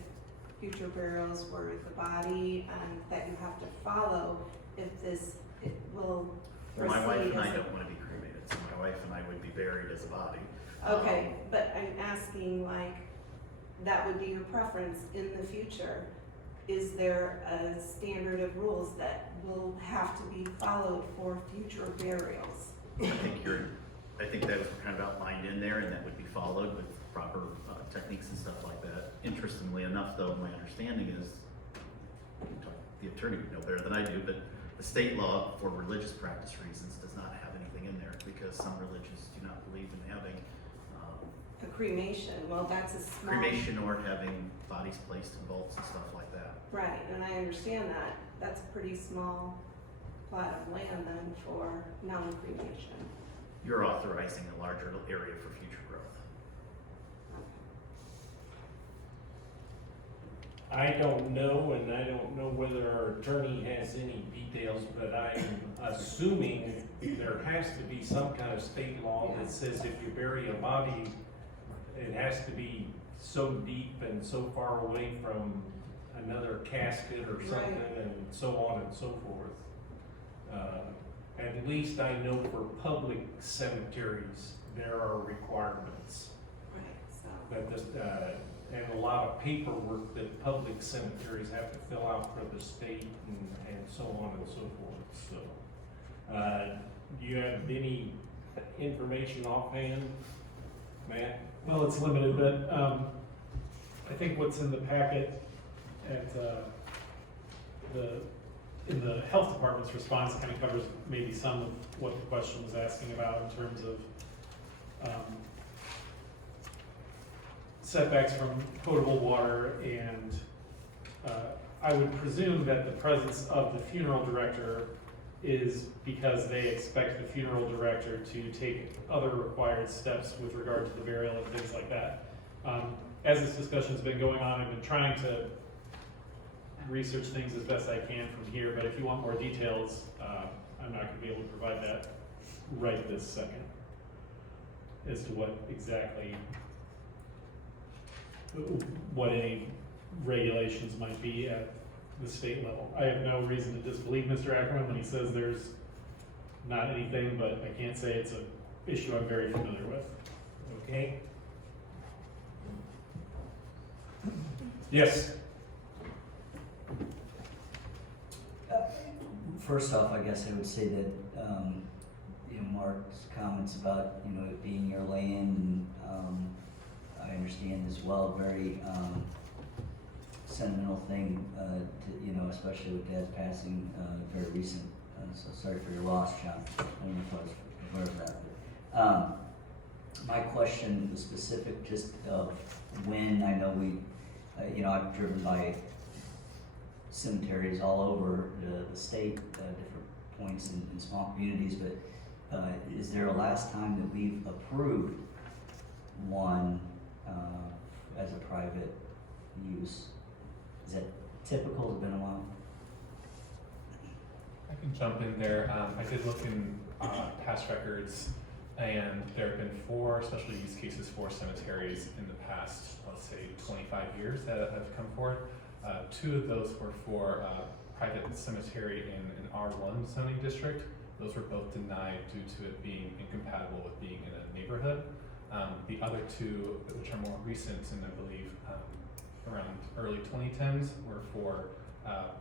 future burials were the body and that you have to follow, if it will proceed My wife and I as a- don't want to be cremated, so my wife and I would be buried as a body. Okay, but I'm asking, like, that would be your preference in the future. Is there a standard of rules that will have to be followed for future burials? I think that was kind of outlined in there, and that would be followed with proper techniques and stuff like that. Interestingly enough, though, my understanding is, the attorney would know better than I do, but the state law for religious practice reasons does not have anything in there, because some religions do not believe in having A cremation, well, that's a small. cremation or having bodies placed in vaults and stuff like that. Right, and I understand that. That's a pretty small plot of land then for non-cremation. You're authorizing a larger area for future growth. I don't know, and I don't know whether our attorney has any details, but I'm assuming there has to be some kind of state law that says if you bury a body, it has to be so deep and so far away from another casket or something, Right. and so on and so forth. At least I know for public cemeteries, there are requirements. Right, so. But this, and a lot of paperwork that public cemeteries have to fill out for the state and so on and so forth, so. Do you have any information offhand, Matt? Well, it's limited, but I think what's in the packet at in the health department's response, kind of covers maybe some of what the question was asking about in terms of setbacks from potable water, and I would presume that the presence of the funeral director is because they expect the funeral director to take other required steps with regard to the burial and things like that. As this discussion's been going on, I've been trying to research things as best I can from here, but if you want more details, I'm not gonna be able to provide that right this second as to what exactly, what any regulations might be at the state level. I have no reason to disbelieve Mr. Ackerman when he says there's not anything, but I can't say it's an issue I'm very familiar with. Okay? Yes? First off, I guess I would say that, Mark's comments about, it being your land, and, I understand as well, very, sentimental thing, to, especially with Dad's passing, very recent, so sorry for your loss, John. I don't know if I was aware of that, but, my question was specific just of when. I know I've driven by cemeteries all over the state, different points in small communities, but is there a last time that we've approved one as a private use? Is that typical? Has it been a while? I can jump in there. I did look in past records, and there have been 4 special use cases for cemeteries in the past, let's say, 25 years that have come forward. 2 of those were for private cemetery in an R1 zoning district. Those were both denied due to it being incompatible with being in a neighborhood. The other 2, which are more recent, and I believe around early 2010s, were for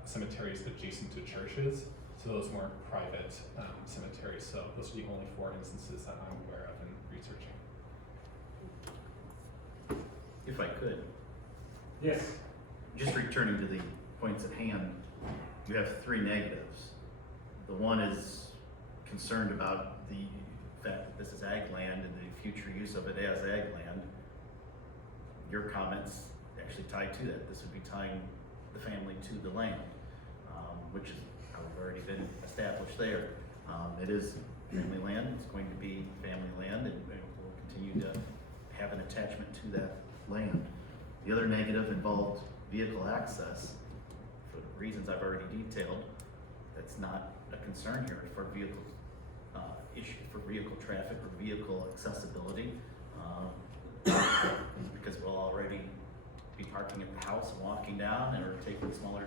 cemeteries adjacent to churches. So those weren't private cemeteries. So those are the only 4 instances that I'm aware of in researching. If I could, Yes. just returning to the points at hand, you have 3 negatives. The one is concerned about the fact that this is ag land and the future use of it as ag land. Your comments actually tie to that. This would be tying the family to the land, which is how we've already been established there. It is family land, it's going to be family land, and we'll continue to have an attachment to that land. The other negative involved vehicle access. For the reasons I've already detailed, that's not a concern here for vehicle issue, for vehicle traffic or vehicle accessibility, because we'll already be parking at the house and walking down, or taking smaller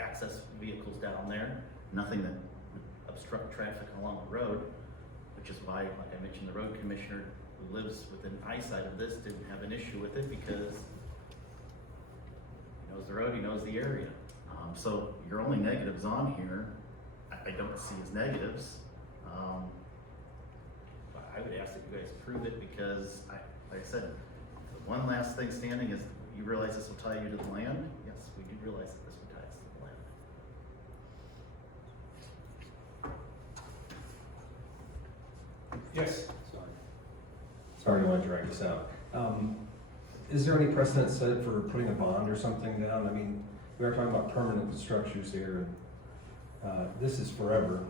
access vehicles down there. Nothing that would obstruct traffic along the road, which is why, like I mentioned, the road commissioner who lives within eyesight of this didn't have an issue with it, because he knows the road, he knows the area. So your only negatives on here, I don't see as negatives. I would ask that you guys approve it, because like I said, the one last thing standing is, you realize this will tie you to the land? Yes, we do realize that this will tie us to the land. Yes. Sorry to want to drag this out. Is there any precedent set for putting a bond or something down? I mean, we are talking about permanent structures here, and this is forever,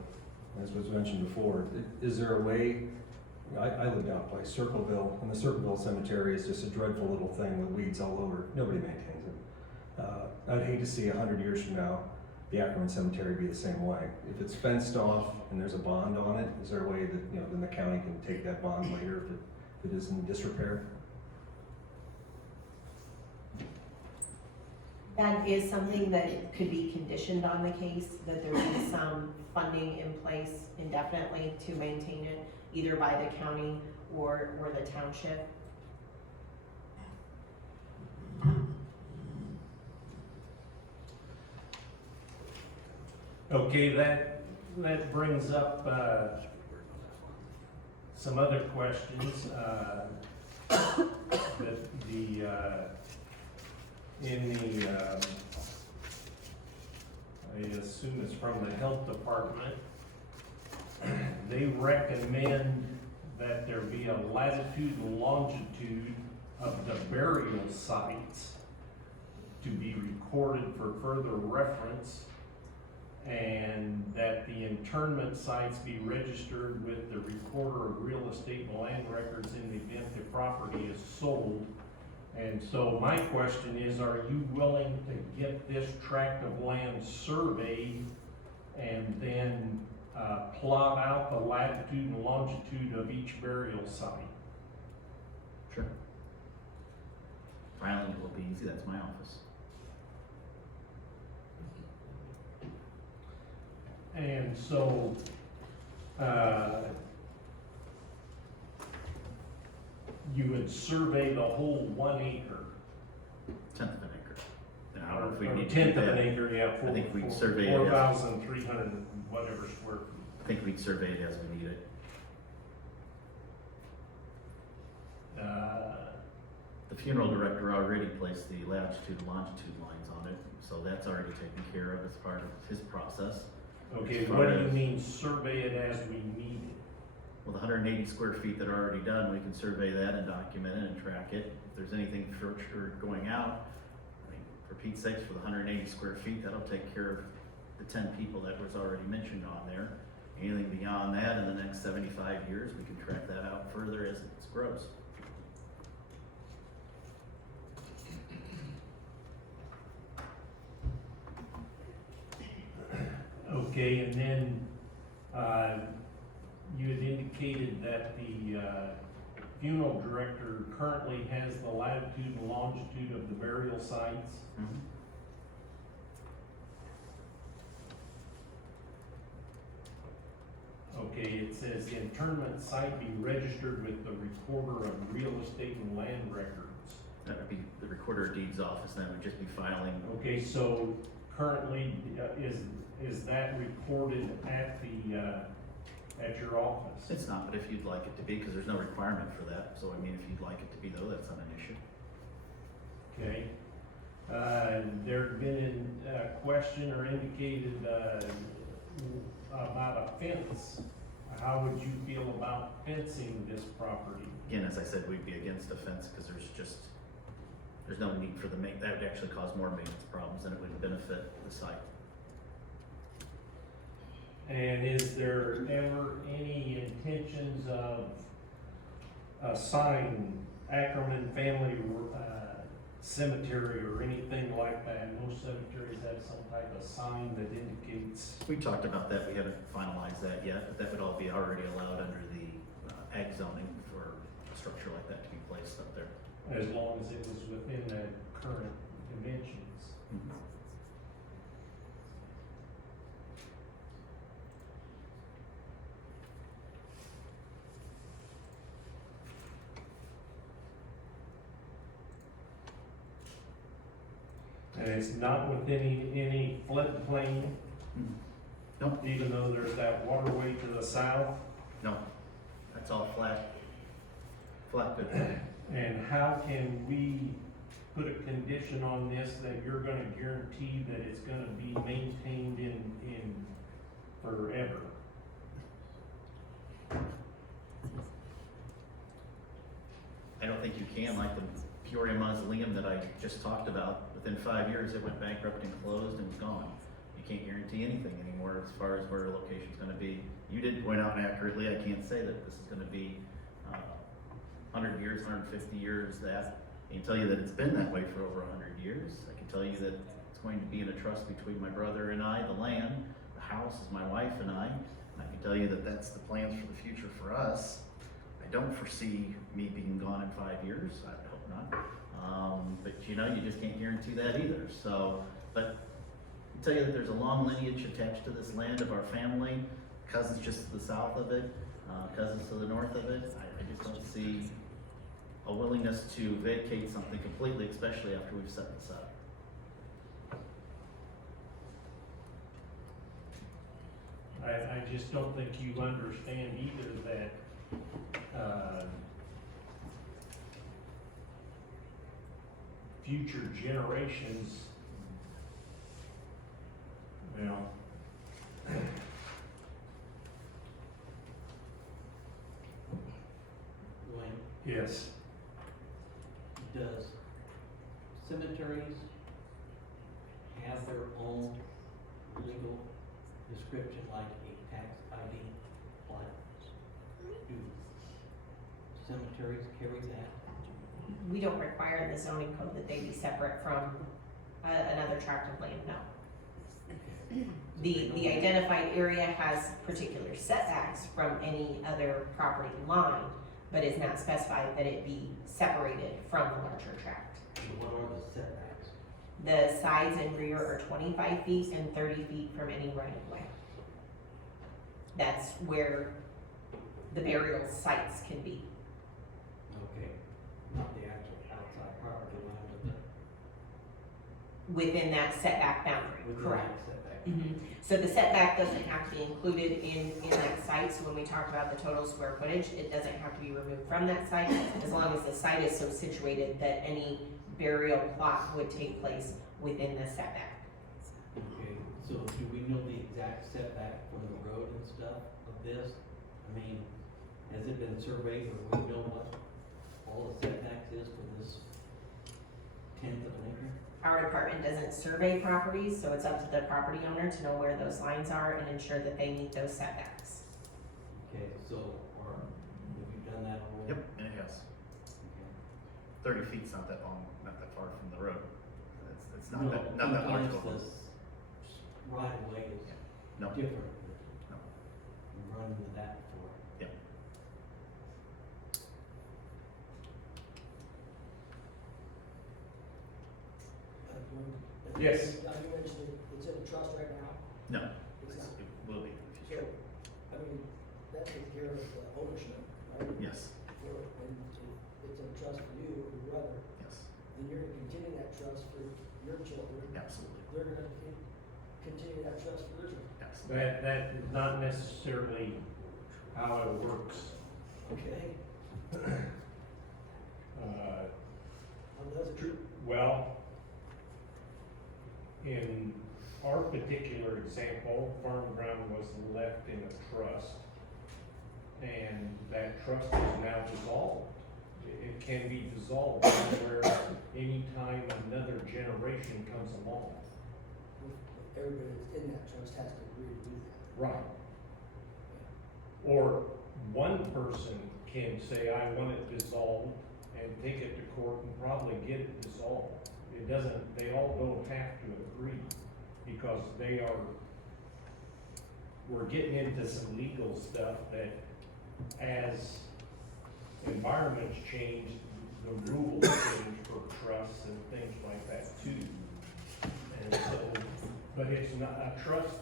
as was mentioned before. Is there a way? I lived out by Circleville, and the Circleville Cemetery is just a dreadful little thing with weeds all over. Nobody maintains it. I'd hate to see 100 years from now the Ackerman Cemetery be the same way. If it's fenced off and there's a bond on it, is there a way that then the county can take that bond later if it is in disrepair? That is something that could be conditioned on the case, that there be some funding in place indefinitely to maintain it, either by the county or the township. Okay, that brings up some other questions that in the I assume it's from the health department. They recommend that there be a latitude and longitude of the burial sites to be recorded for further reference, and that the internment sites be registered with the recorder of real estate and land records in the event the property is sold. And so my question is, are you willing to get this tract of land surveyed and then plot out the latitude and longitude of each burial site? Sure. Filing will be easy, that's my office. And so, you would survey the whole 1 acre. Tenth of an acre. And I don't know if we Or need to do tenth of an that. acre, yeah, I think we'd for survey it. 4,300 whatever square feet. I think we'd survey it as we need it. The funeral director already placed the latitude and longitude lines on it, so that's already taken care of as part of his process. Okay, As far what do you as- mean survey it as we need it? With 180 square feet that are already done, we can survey that and document it and track it. If there's anything future going out, I mean, for Pete's sakes, for the 180 square feet, that'll take care of the 10 people that was already mentioned on there. Anything beyond that in the next 75 years, we can track that out further as it grows. Okay, and then, you had indicated that the, funeral director currently has the latitude and longitude of the burial sites. Okay, it says the internment site be registered with the recorder of real estate and land records. That would be the recorder of deeds office, and that would just be filing. Okay, so currently, is that recorded at the, at your office? It's not, but if you'd like it to be, because there's no requirement for that, so I mean, if you'd like it to be though, that's not an issue. Okay. There'd been a question or indicated, about a fence. How would you feel about fencing this property? Again, as I said, we'd be against a fence, because there's no need for that would actually cause more maintenance problems than it would benefit the site. And is there ever any intentions of a sign, Ackerman Family Cemetery or anything like that? Most cemeteries have some type of sign that indicates. We talked about that, we haven't finalized that yet, but that would all be already allowed under the ag zoning for a structure like that to be placed up there. As long as it was within the current dimensions. And it's not within any floodplain, Nope, even though there's that waterway to the south? no, that's all flat good. And how can we put a condition on this that you're gonna guarantee that it's gonna be maintained in forever? I don't think you can, like the Peoria Mausoleum that I just talked about, within 5 years, it went bankrupt and closed and was gone. You can't guarantee anything anymore as far as where a location's gonna be. You did point out accurately, I can't say that this is gonna be 100 years, 150 years, that. I can tell you that it's been that way for over 100 years. I can tell you that it's going to be in a trust between my brother and I, the land, the house is my wife and I can tell you that that's the plans for the future for us. I don't foresee me being gone in 5 years, I hope not. But you know, you just can't guarantee that either. So, but I can tell you that there's a long lineage attached to this land of our family, cousins just to the south of it, cousins to the north of it. I just don't see a willingness to vacate something completely, especially after we've set this up. I just don't think you understand either that, future generations, you know, Yes. Does cemeteries have their own legal description like a tax ID plot? Do cemeteries carry that? We don't require in the zoning code that they be separate from another tract of land, no. The identified area has particular setbacks from any other property line, but is not specified that it be separated from the larger tract. So what are the setbacks? The sides and rear are 25 feet and 30 feet from any right of way. That's where the burial sites can be. Okay, not the actual outside property line, but Within that setback boundary, within correct? that setback. So the setback doesn't have to be included in that site, so when we talk about the total square footage, it doesn't have to be removed from that site, as long as the site is so situated that any burial plot would take place within the setback. Okay, so do we know the exact setback from the road and stuff of this? I mean, has it been surveyed, or we know what all the setbacks is for this 1/10 of an acre? Our department doesn't survey properties, so it's up to the property owner to know where those lines are and ensure that they meet those setbacks. Okay, so, or, have you done that already? Yep, and it has. Okay. 30 feet's not that long, not that far from the road. It's No, not that large. sometimes this right of way is No. different. No. We've run into that before. Yep. Yes. You mentioned it's in a trust right now. No, It's not. it will be in the So, future. I mean, that takes care of the ownership, right? Yes, So, and if it's a trust for you or your brother, yes, then you're gonna continue that trust for your children. absolutely, They're gonna continue that trust for their children. absolutely. That is not necessarily how it works. Okay, how does it? Well, in our particular example, farm ground was left in a trust, and that trust is now dissolved. It can be dissolved where anytime another generation comes along. Everybody that's in that trust has to agree to do that. Right. Or one person can say, I want it dissolved, and take it to court and probably get it dissolved. It doesn't, they all don't have to agree, because we're getting into some legal stuff that as environments change, the rules change for trusts and things like that too. And so, but it's not a trust.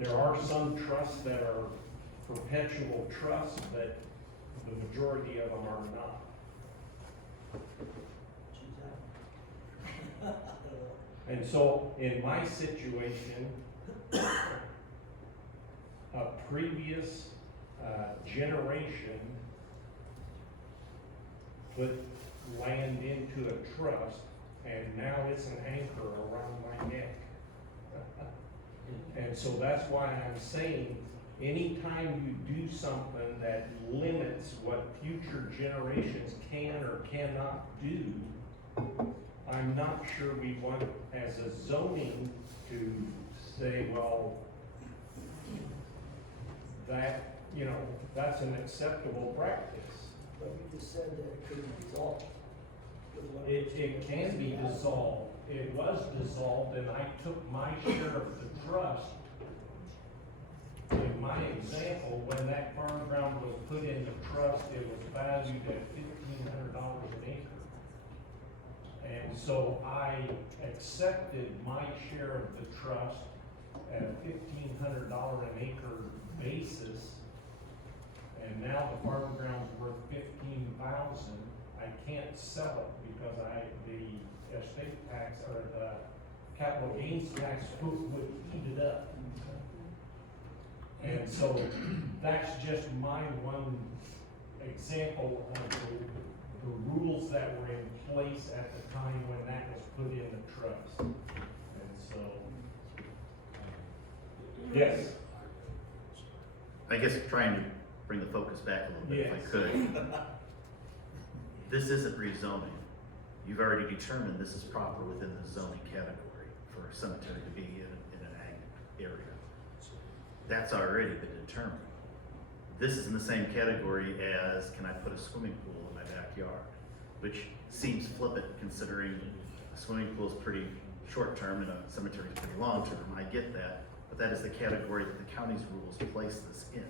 There are some trusts that are perpetual trusts, but the majority of them are not. And so, in my situation, a previous generation put land into a trust, and now it's an anchor around my neck. And so that's why I'm saying, anytime you do something that limits what future generations can or cannot do, I'm not sure we want, as a zoning, to say, well, that, you know, that's an acceptable practice. But you just said that it could be dissolved. It can be dissolved. It was dissolved, and I took my share of the trust. In my example, when that farm ground was put into trust, it was valued at $1,500 an acre. And so I accepted my share of the trust at a $1,500 an acre basis. And now the farm ground's worth $15,000. I can't sell it because the estate tax or the capital gains tax would eat it up. And so that's just my one example of the rules that were in place at the time when that was put in the trust. And so, yes, I guess trying to bring the focus back a little bit if I Yes. could. This isn't rezoning. You've already determined this is proper within the zoning category for a cemetery to be in an ag area. That's already been determined. This is in the same category as, can I put a swimming pool in my backyard? Which seems flippant considering a swimming pool is pretty short-term and a cemetery is pretty long-term. I get that, but that is the category that the county's rules place this in.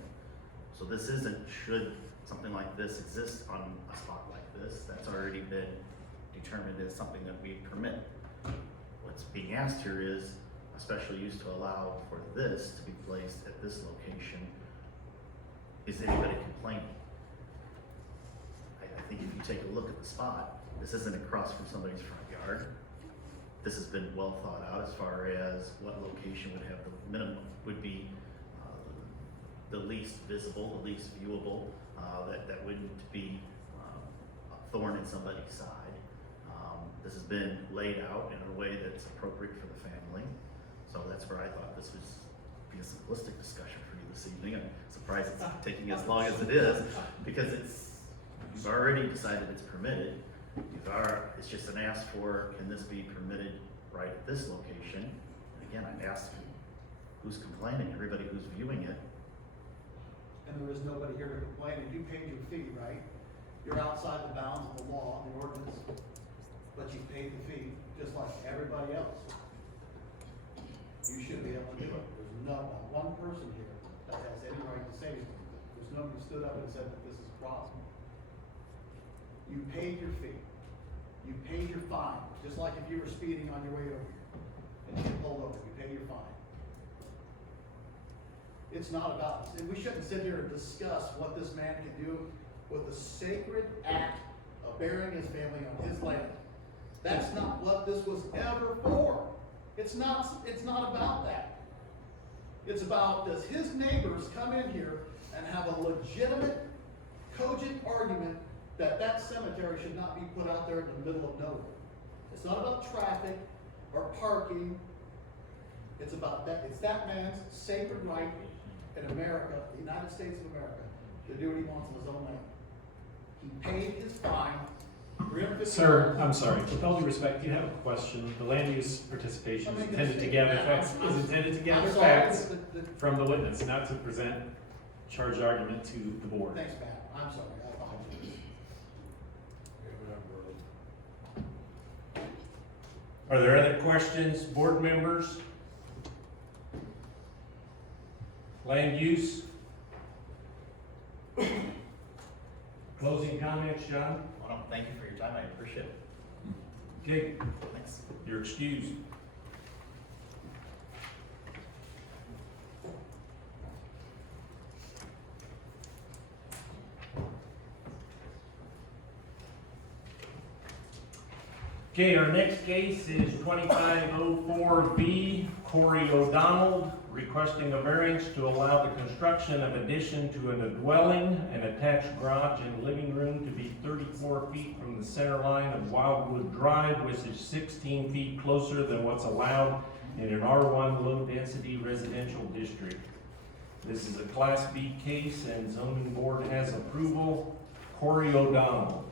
So this isn't, should something like this exist on a spot like this, that's already been determined as something that we permit. What's being asked here is a special use to allow for this to be placed at this location. Is anybody complaining? I think if you take a look at the spot, this isn't across from somebody's front yard. This has been well thought out as far as what location would have the minimum, would be the least visible, the least viewable, that wouldn't be a thorn in somebody's side. This has been laid out in a way that's appropriate for the family. So that's where I thought this was be a simplistic discussion for you this evening. I'm surprised it's taking as long as it is, because you've already decided it's permitted. It's just an ask for, can this be permitted right at this location? And again, I'm asking, who's complaining? Everybody who's viewing it. And there is nobody here to complain, and you paid your fee, right? You're outside the bounds of the law, the ordinance, but you paid the fee, just like everybody else. You should be able to do it. There's not one person here that has any right to say anything. There's nobody who stood up and said that this is a problem. You paid your fee. You paid your fine, just like if you were speeding on your way over here and you get pulled over, you pay your fine. It's not about this, and we shouldn't sit here and discuss what this man can do with the sacred act of burying his family on his land. That's not what this was ever for. It's not about that. It's about, does his neighbors come in here and have a legitimate, cogent argument that that cemetery should not be put out there in the middle of nowhere. It's not about traffic or parking. It's about that, it's that man's sacred right in America, the United States of America, to do what he wants on his own land. He paid his fine, $350. Sir, I'm sorry, with all due respect, you have a question. The land use participation is intended to gather facts, from the witness, not to present charged argument to the board. Thanks, Matt. I'm sorry, I apologize. Are there other questions, board members? Land use? Closing comments, John? Well, thank you for your time, I appreciate it. Okay, Thanks. you're excused. Okay, our next case is 2504B, Corey O'Donnell, requesting a variance to allow the construction of addition to a dwelling and attached garage and living room to be 34 feet from the center line of Wildwood Drive, which is 16 feet closer than what's allowed in an R1 low-density residential district. This is a Class B case and zoning board has approval. Corey O'Donnell.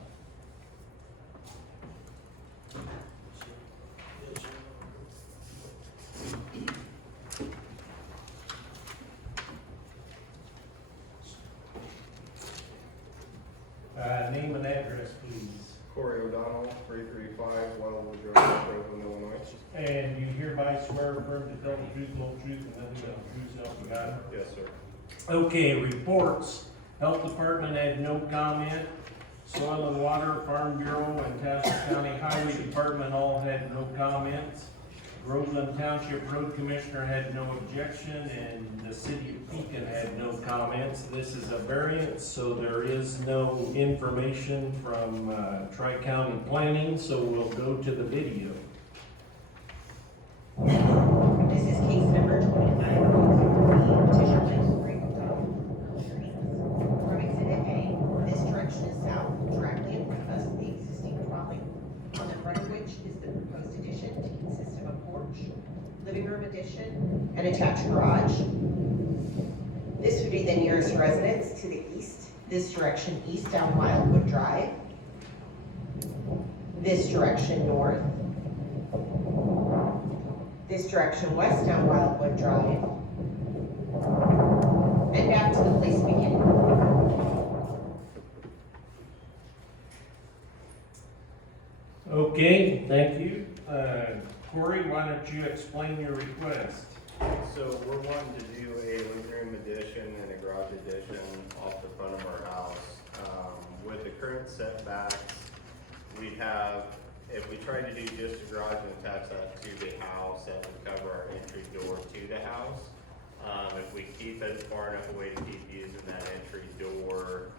Name and address, please. Corey O'Donnell, 335 Wildwood Drive, Groveland, Illinois. And you hereby swear or affirm to tell the truth, the whole truth, and nothing but the truth, so help you God? Yes, sir. Okay, reports. Health Department had no comment. Soil and Water, Farm Bureau, and Tazewell County Highway Department all had no comments. Groveland Township Road Commissioner had no objection, and the City of Pekin had no comments. This is a variance, so there is no information from Tri-County Planning, so we'll go to the video. This is case number 2503, petition by Corey O'Donnell. From Exhibit A, this direction is south, directly in front of us, the existing dwelling, on the front of which is the proposed addition to consist of a porch, living room addition, and attached garage. This would be the nearest residence to the east. This direction east down Wildwood Drive. This direction north. This direction west down Wildwood Drive. And back to the place beginning. Okay, thank you. Corey, why don't you explain your request? So we're wanting to do a living room addition and a garage addition off the front of our house. With the current setbacks, we have, if we try to do just a garage and attach that to the house, that would cover our entry door to the house. If we keep it far enough away to keep using that entry door,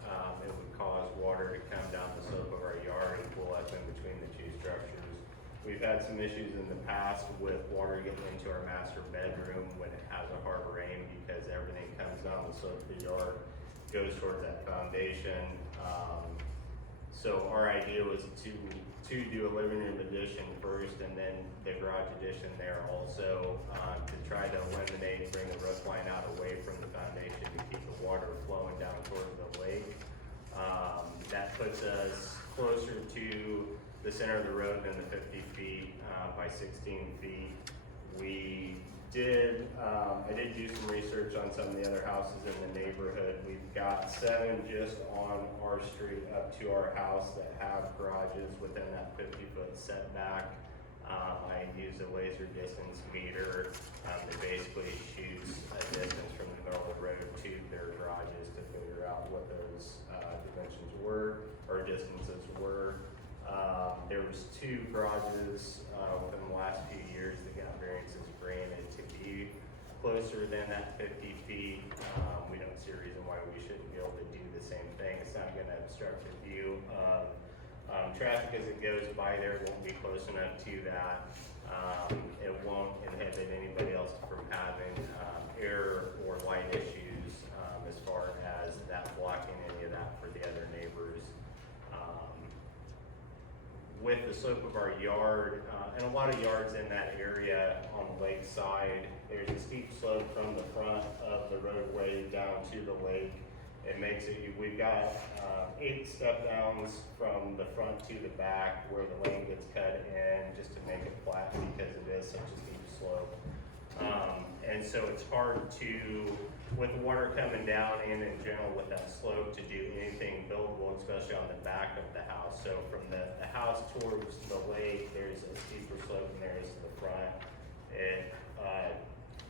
it would cause water to come down the slope of our yard and pull up in between the two structures. We've had some issues in the past with water getting into our master bedroom when it has a hard rain because everything comes down the slope of the yard, goes towards that foundation. So our idea was to do a living room addition first and then the garage addition there also, to try to eliminate, bring the roof line out away from the foundation to keep the water flowing down toward the lake. That puts us closer to the center of the road than the 50 feet by 16 feet. I did do some research on some of the other houses in the neighborhood. We've got 7 just on our street up to our house that have garages within that 50-foot setback. I used a laser distance meter that basically shoots a distance from the middle of the road to their garages to figure out what those dimensions were, or distances were. There was 2 garages within the last few years that got variances granted to be closer than that 50 feet. We don't see a reason why we shouldn't be able to do the same thing. It's not gonna obstruct the view of traffic as it goes by there. It won't be close enough to that. It won't inhibit anybody else from having air or light issues as far as that blocking any of that for the other neighbors. With the slope of our yard, and a lot of yards in that area on the lake side, there's a steep slope from the front of the roadway down to the lake. It makes it, we've got 8 step downs from the front to the back where the lane gets cut in just to make it flat because it is such a steep slope. And so it's hard to, with water coming down and in general with that slope, to do anything buildable, especially on the back of the house. So from the house towards the lake, there's a steeper slope than there is to the front.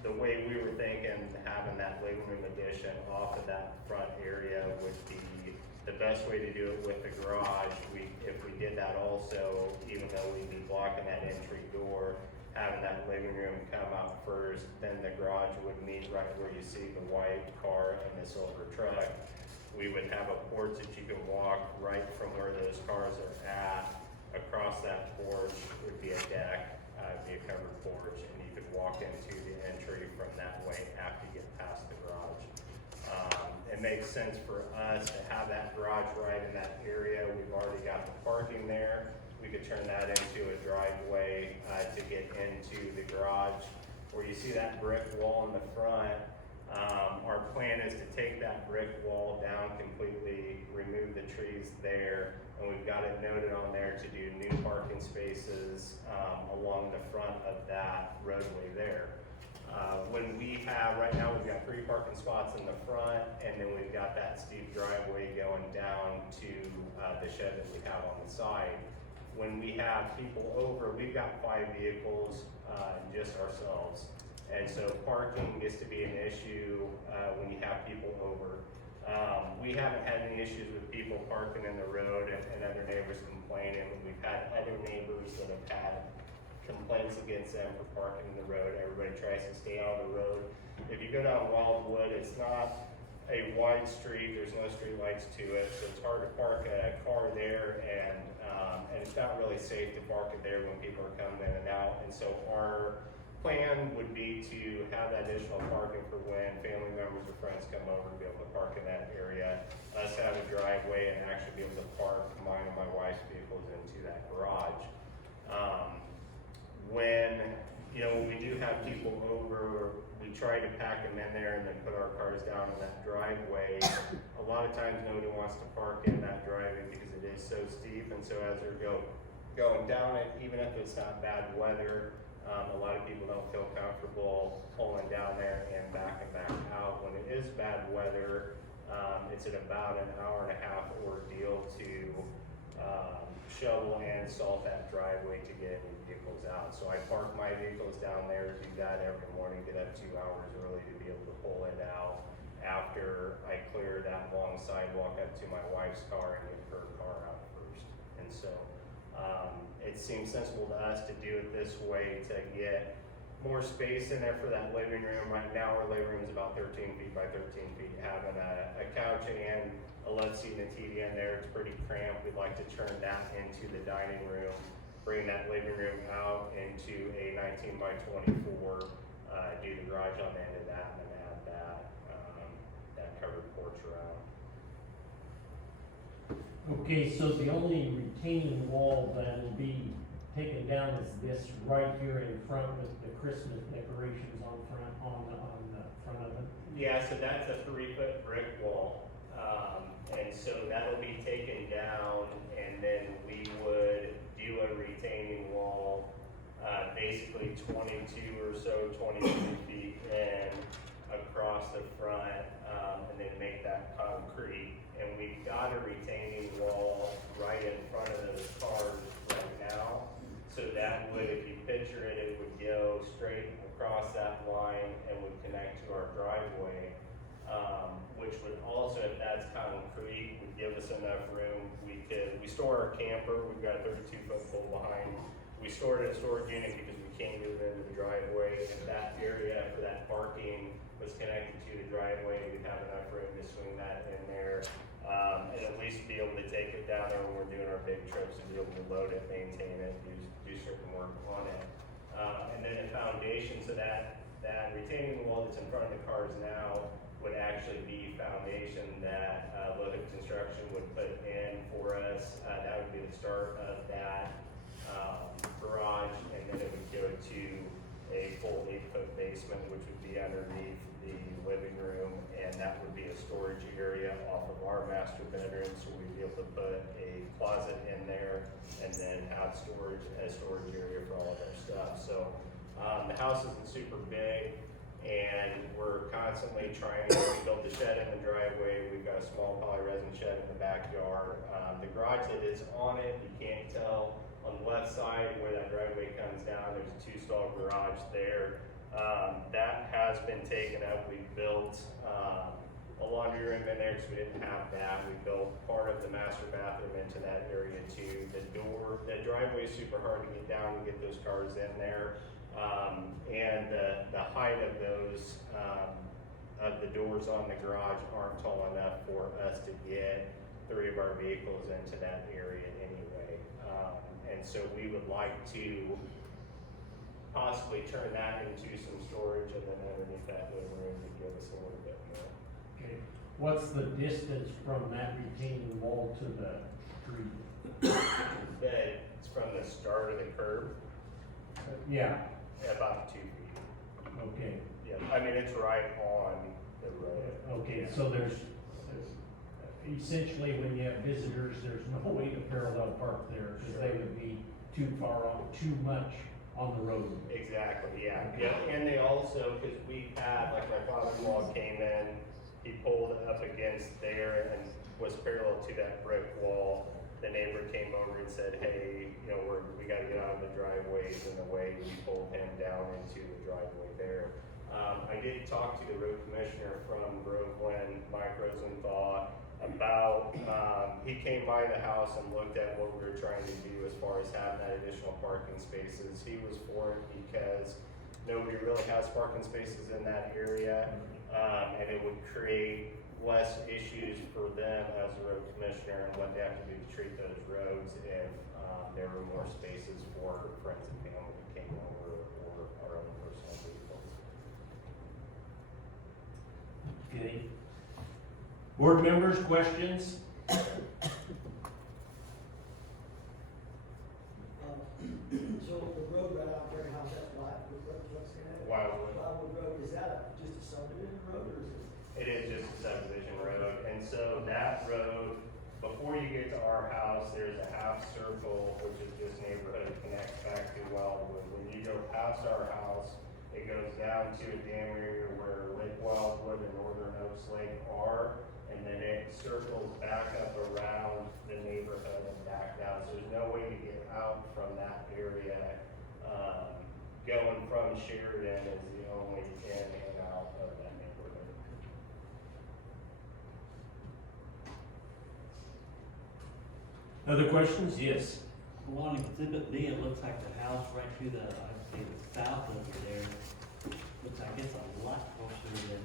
The way we were thinking, having that living room addition off of that front area would be the best way to do it with the garage. If we did that also, even though we'd be blocking that entry door, having that living room come out first, then the garage would meet right where you see the white car and the silver truck. We would have a porch that you can walk right from where those cars are at. Across that porch would be a deck, be a covered porch, and you could walk into the entry from that way after you get past the garage. It makes sense for us to have that garage right in that area. We've already got the parking there. We could turn that into a driveway to get into the garage. Where you see that brick wall in the front, our plan is to take that brick wall down completely, remove the trees there, and we've got it noted on there to do new parking spaces along the front of that roadway there. When we have, right now we've got 3 parking spots in the front, and then we've got that steep driveway going down to the shed that we have on the side. When we have people over, we've got 5 vehicles, just ourselves. And so parking gets to be an issue when you have people over. We haven't had any issues with people parking in the road and other neighbors complaining. We've had other neighbors that have had complaints against them for parking in the road. Everybody tries to stay on the road. If you go down Wildwood, it's not a wide street, there's no street lights to it, so it's hard to park a car there, and it's not really safe to park it there when people are coming in and out. And so our plan would be to have that additional parking for when family members or friends come over and be able to park in that area. Us have a driveway and actually be able to park mine and my wife's vehicles into that garage. When you know, when we do have people over, we try to pack them in there and then put our cars down in that driveway. A lot of times nobody wants to park in that driveway because it is so steep, and so as they're going down it, even if it's not bad weather, a lot of people don't feel comfortable pulling down there and back out. When it is bad weather, it's at about an hour and a half ordeal to shovel and salt that driveway to get any vehicles out. So I park my vehicles down there, do that every morning, get up 2 hours early to be able to pull it out after I clear that long sidewalk up to my wife's car and get her car out first. And so it seems sensible to us to do it this way to get more space in there for that living room. Right now our living room is about 13 feet by 13 feet. Having a couch and a love seat and a TV in there, it's pretty cramped. We'd like to turn that into the dining room, bring that living room out into a 19 by 24, do the garage on the end of that, and then add that covered porch around. Okay, so the only retaining wall that will be taken down is this right here in front with the Christmas decorations on the front of it? Yeah, so that's a 3-foot brick wall. And so that'll be taken down, and then we would do a retaining wall, basically 22 or so, 23 feet in across the front, and then make that concrete. And we've got a retaining wall right in front of those cars right now. So that would, if you picture it, it would go straight across that line and would connect to our driveway. Which would also, if that's concrete, would give us enough room. We store our camper, we've got a 32-foot pole behind. We store it in a storage unit because we can't move into the driveway. If that area for that parking was connected to the driveway, we'd have enough room to swing that in there. And at least be able to take it down there when we're doing our big trips and be able to load it, maintain it, do certain work on it. And then the foundation, so that retaining wall that's in front of the cars now would actually be foundation that Loaded Construction would put in for us. That would be the start of that garage, and then it would go to a full 8-foot basement, which would be underneath the living room, and that would be a storage area off of our master bedroom, so we'd be able to put a closet in there and then have a storage area for all of our stuff. So the house isn't super big, and we're constantly trying to build the shed in the driveway. We've got a small polyresin shed in the backyard. The garage that is on it, you can't tell on the left side where that driveway comes down, there's a 2-stall garage there. That has been taken up. We built a laundry room in there because we didn't have that. We built part of the master bathroom into that area too. The driveway is super hard to get down to get those cars in there. And the height of those, of the doors on the garage aren't tall enough for us to get 3 of our vehicles into that area anyway. And so we would like to possibly turn that into some storage and then underneath that living room to give us a little bit more. Okay. What's the distance from that retaining wall to the street? It's from the start of the curb, Yeah, about 2 feet. okay. Yeah, I mean, it's right on the road. Okay, so there's essentially when you have visitors, there's no way to parallel park there because they would be too far off, too much on the road. Exactly, yeah. Yeah, and they also, because we had, like my father-in-law came in, he pulled up against there and was parallel to that brick wall. The neighbor came over and said, hey, you know, we gotta get out of the driveways in the way. We pulled him down into the driveway there. I did talk to the road commissioner from Groveland, Mike Rosenthal, about, he came by the house and looked at what we were trying to do as far as having that additional parking spaces. He was for it because nobody really has parking spaces in that area, and it would create less issues for them as a road commissioner and what they have to do to treat those roads if there were more spaces for friends and family that came over or our own personal vehicles. Okay. Board members, questions? So the road right out there, how's that flat? before you get to our house, there's a half circle, which is this neighborhood, connects back to Wildwood. When you go past our house, it goes down to a dam area where Lake Wildwood and Northern Oaks Lake are, and then it circles back up around the neighborhood and back down. So there's no way to get out from that area. Going from Sheridan is the only in and out of that neighborhood. Other questions? Yes. Well, on exhibit B, it looks like the house right to the, I'd say the south over there, looks like it's a lot closer than,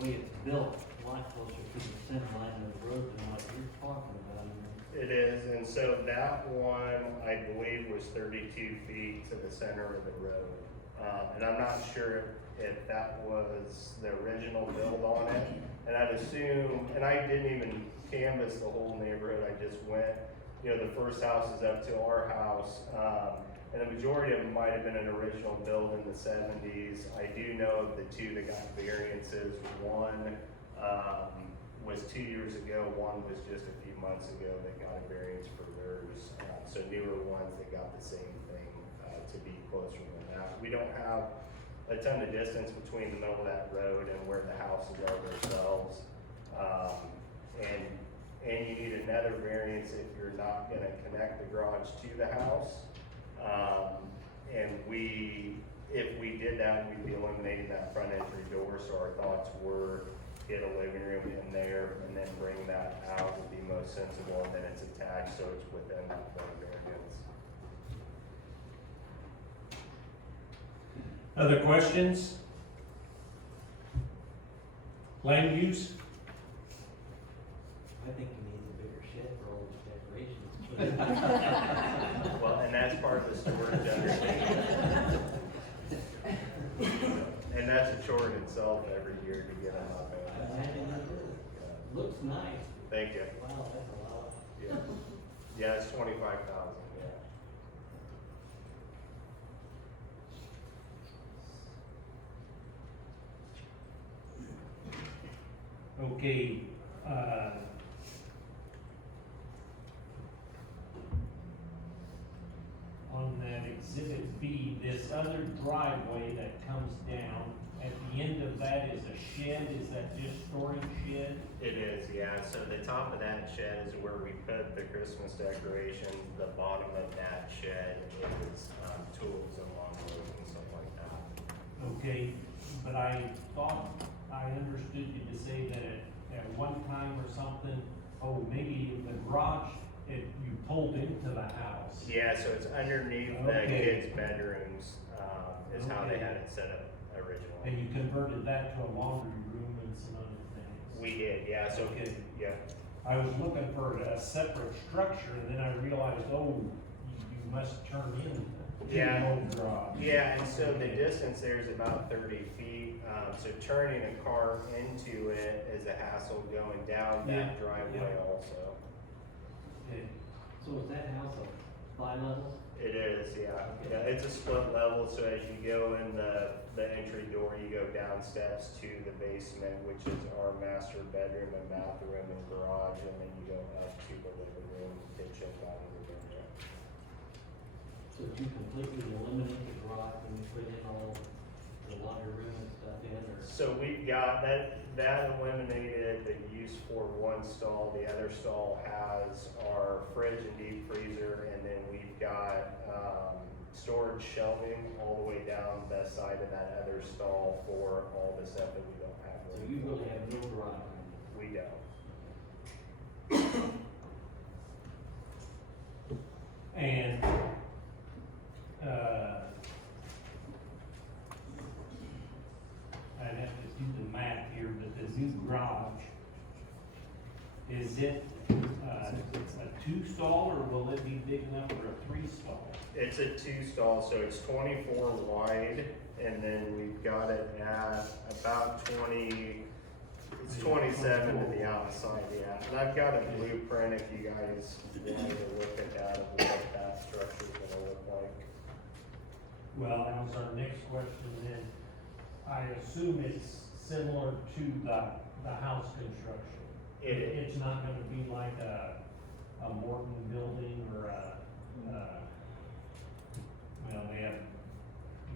the way it's built, a lot closer to the center line of the road than what you're talking about. It is, and so that one, I believe, was 32 feet to the center of the road. And I'm not sure if that was the original build on it. And I'd assume, and I didn't even canvass the whole neighborhood, I just went, you know, the first house is up to our house. And the majority of them might have been an original build in the 70s. I do know of the two that got variances. One was 2 years ago, one was just a few months ago that got a variance for theirs. So newer ones that got the same thing to be closer than that. We don't have a ton of distance between the middle of that road and where the houses are themselves. And you need another variance if you're not gonna connect the garage to the house. And if we did that, we'd be eliminating that front entry door, so our thoughts were get a living room in there and then bring that out would be most sensible, and then it's attached, so it's within that front variance. Other questions? Land use? I think you need a bigger shed for all these decorations. Well, and that's part of the storage understanding. And that's a chore in itself every year to get them up. Looks nice. Thank you. Wow, that's a lot. Yeah, yeah, it's 25,000, yeah. Okay, on that exhibit B, this other driveway that comes down, at the end of that is a shed, is that just storage shed? It is, yeah, so the top of that shed is where we put the Christmas decorations, the bottom of that shed is, tools and lawnmowers and stuff like that. Okay, but I thought I understood you to say that at one time or something, oh, maybe the garage, you pulled into the house. Yeah, so it's underneath the kids' bedrooms, is how they had it set up originally. And you converted that to a laundry room and some other things. We did, yeah, so, Okay. yeah. I was looking for a separate structure, and then I realized, oh, you must turn in to Yeah. the old garage. Yeah, and so the distance there is about 30 feet, so turning a car into it is a hassle going down that Yeah, driveway yeah. also. Okay. So is that house a bi-level? It is, yeah. Yeah, it's a split level, so as you go in the entry door, you go down steps to the basement, which is our master bedroom and bathroom and garage, and then you go up to the living room, kitchen, dining room area. So did you completely eliminate the garage when you put in all the laundry room and stuff in, or? So we've got, that eliminated the use for one stall. The other stall has our fridge and deep freezer, and then we've got, storage shelving all the way down the side of that other stall for all the stuff that we don't have. So you really have no garage? We don't. And, I'd have to do the math here, but the new garage, is it, a two-stall, or will it be big enough for a three-stall? It's a two-stall, so it's 24 wide, and then we've got it at about 20, it's 27 to the outside, yeah. And I've got a blueprint if you guys want to look at that, of what that structure's gonna look like. Well, that was our next question then. I assume it's similar to the house construction. It's not gonna be like a Morton building or well, they have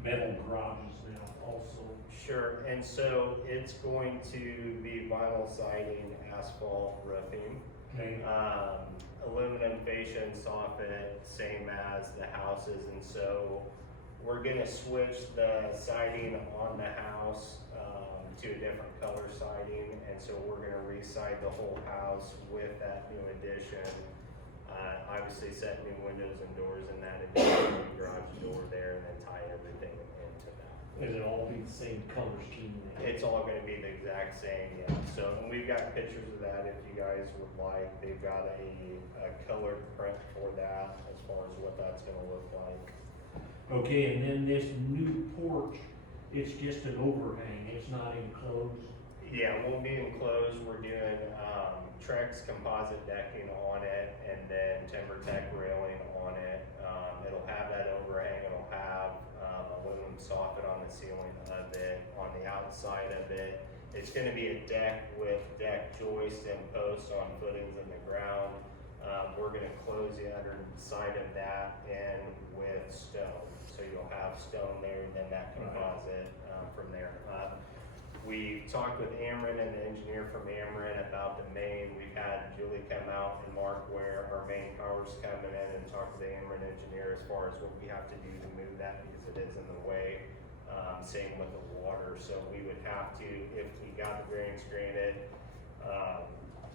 metal garages now also. Sure, and so it's going to be vinyl siding, asphalt roofing. Okay. Aluminum fascia and soffit, same as the houses, and so we're gonna switch the siding on the house to a different color siding, and so we're gonna re-side the whole house with that new addition. Obviously set new windows and doors in that addition, garage door there, and then tie everything into that. Is it all be the same color scheme? It's all gonna be the exact same, yeah. So, and we've got pictures of that if you guys would like. They've got a colored print for that as far as what that's gonna look like. Okay, and then this new porch, it's just an overhang, it's not enclosed? Yeah, it won't be enclosed. We're doing, Trex composite decking on it and then TimberTech railing on it. It'll have that overhang, it'll have, aluminum soffit on the ceiling of it. On the outside of it, it's gonna be a deck with deck joists and posts on footings in the ground. We're gonna close the underside of that in with stone. So you'll have stone there and then that composite, from there. We talked with Ameren and the engineer from Ameren about the main. We've had Julie come out and mark where our main power's coming in and talk to the Ameren engineer as far as what we have to do to move that because it is in the way. Same with the water. So we would have to, if we got the variance granted,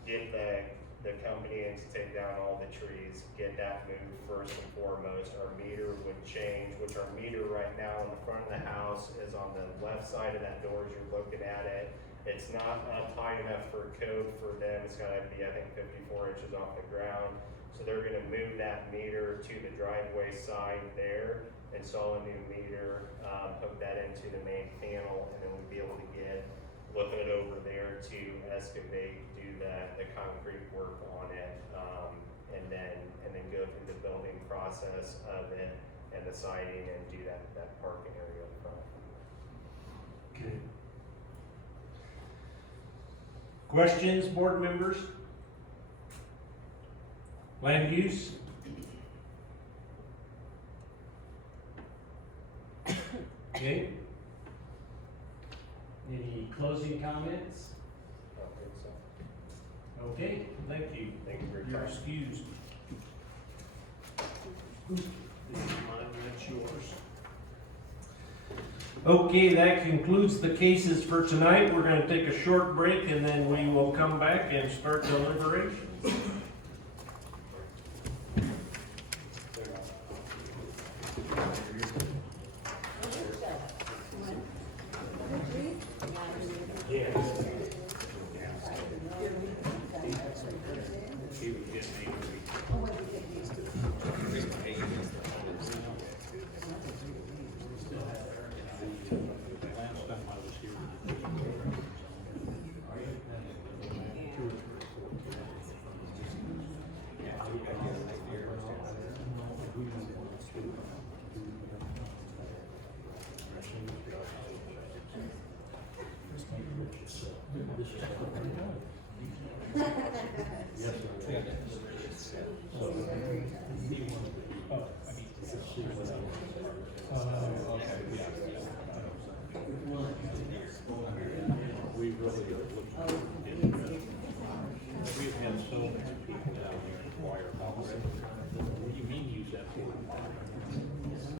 get the company in to take down all the trees, get that moved first and foremost. Our meter would change, which our meter right now in the front of the house is on the left side of that door as you're looking at it. It's not up high enough for code for them. It's gotta be, I think, 54 inches off the ground. So they're gonna move that meter to the driveway side there, install a new meter, hook that into the main panel, and then we'll be able to look it over there to excavate, do the concrete work on it, and then go through the building process of it and the siding and do that parking area up front. Okay. Questions, board members? Land use? Okay. Any closing comments? I don't think so. Okay, thank you. Thank you for your You're time. excused. This is mine, that's yours. Okay, that concludes the cases for tonight. We're gonna take a short break and then we will come back and start deliberations. We really looked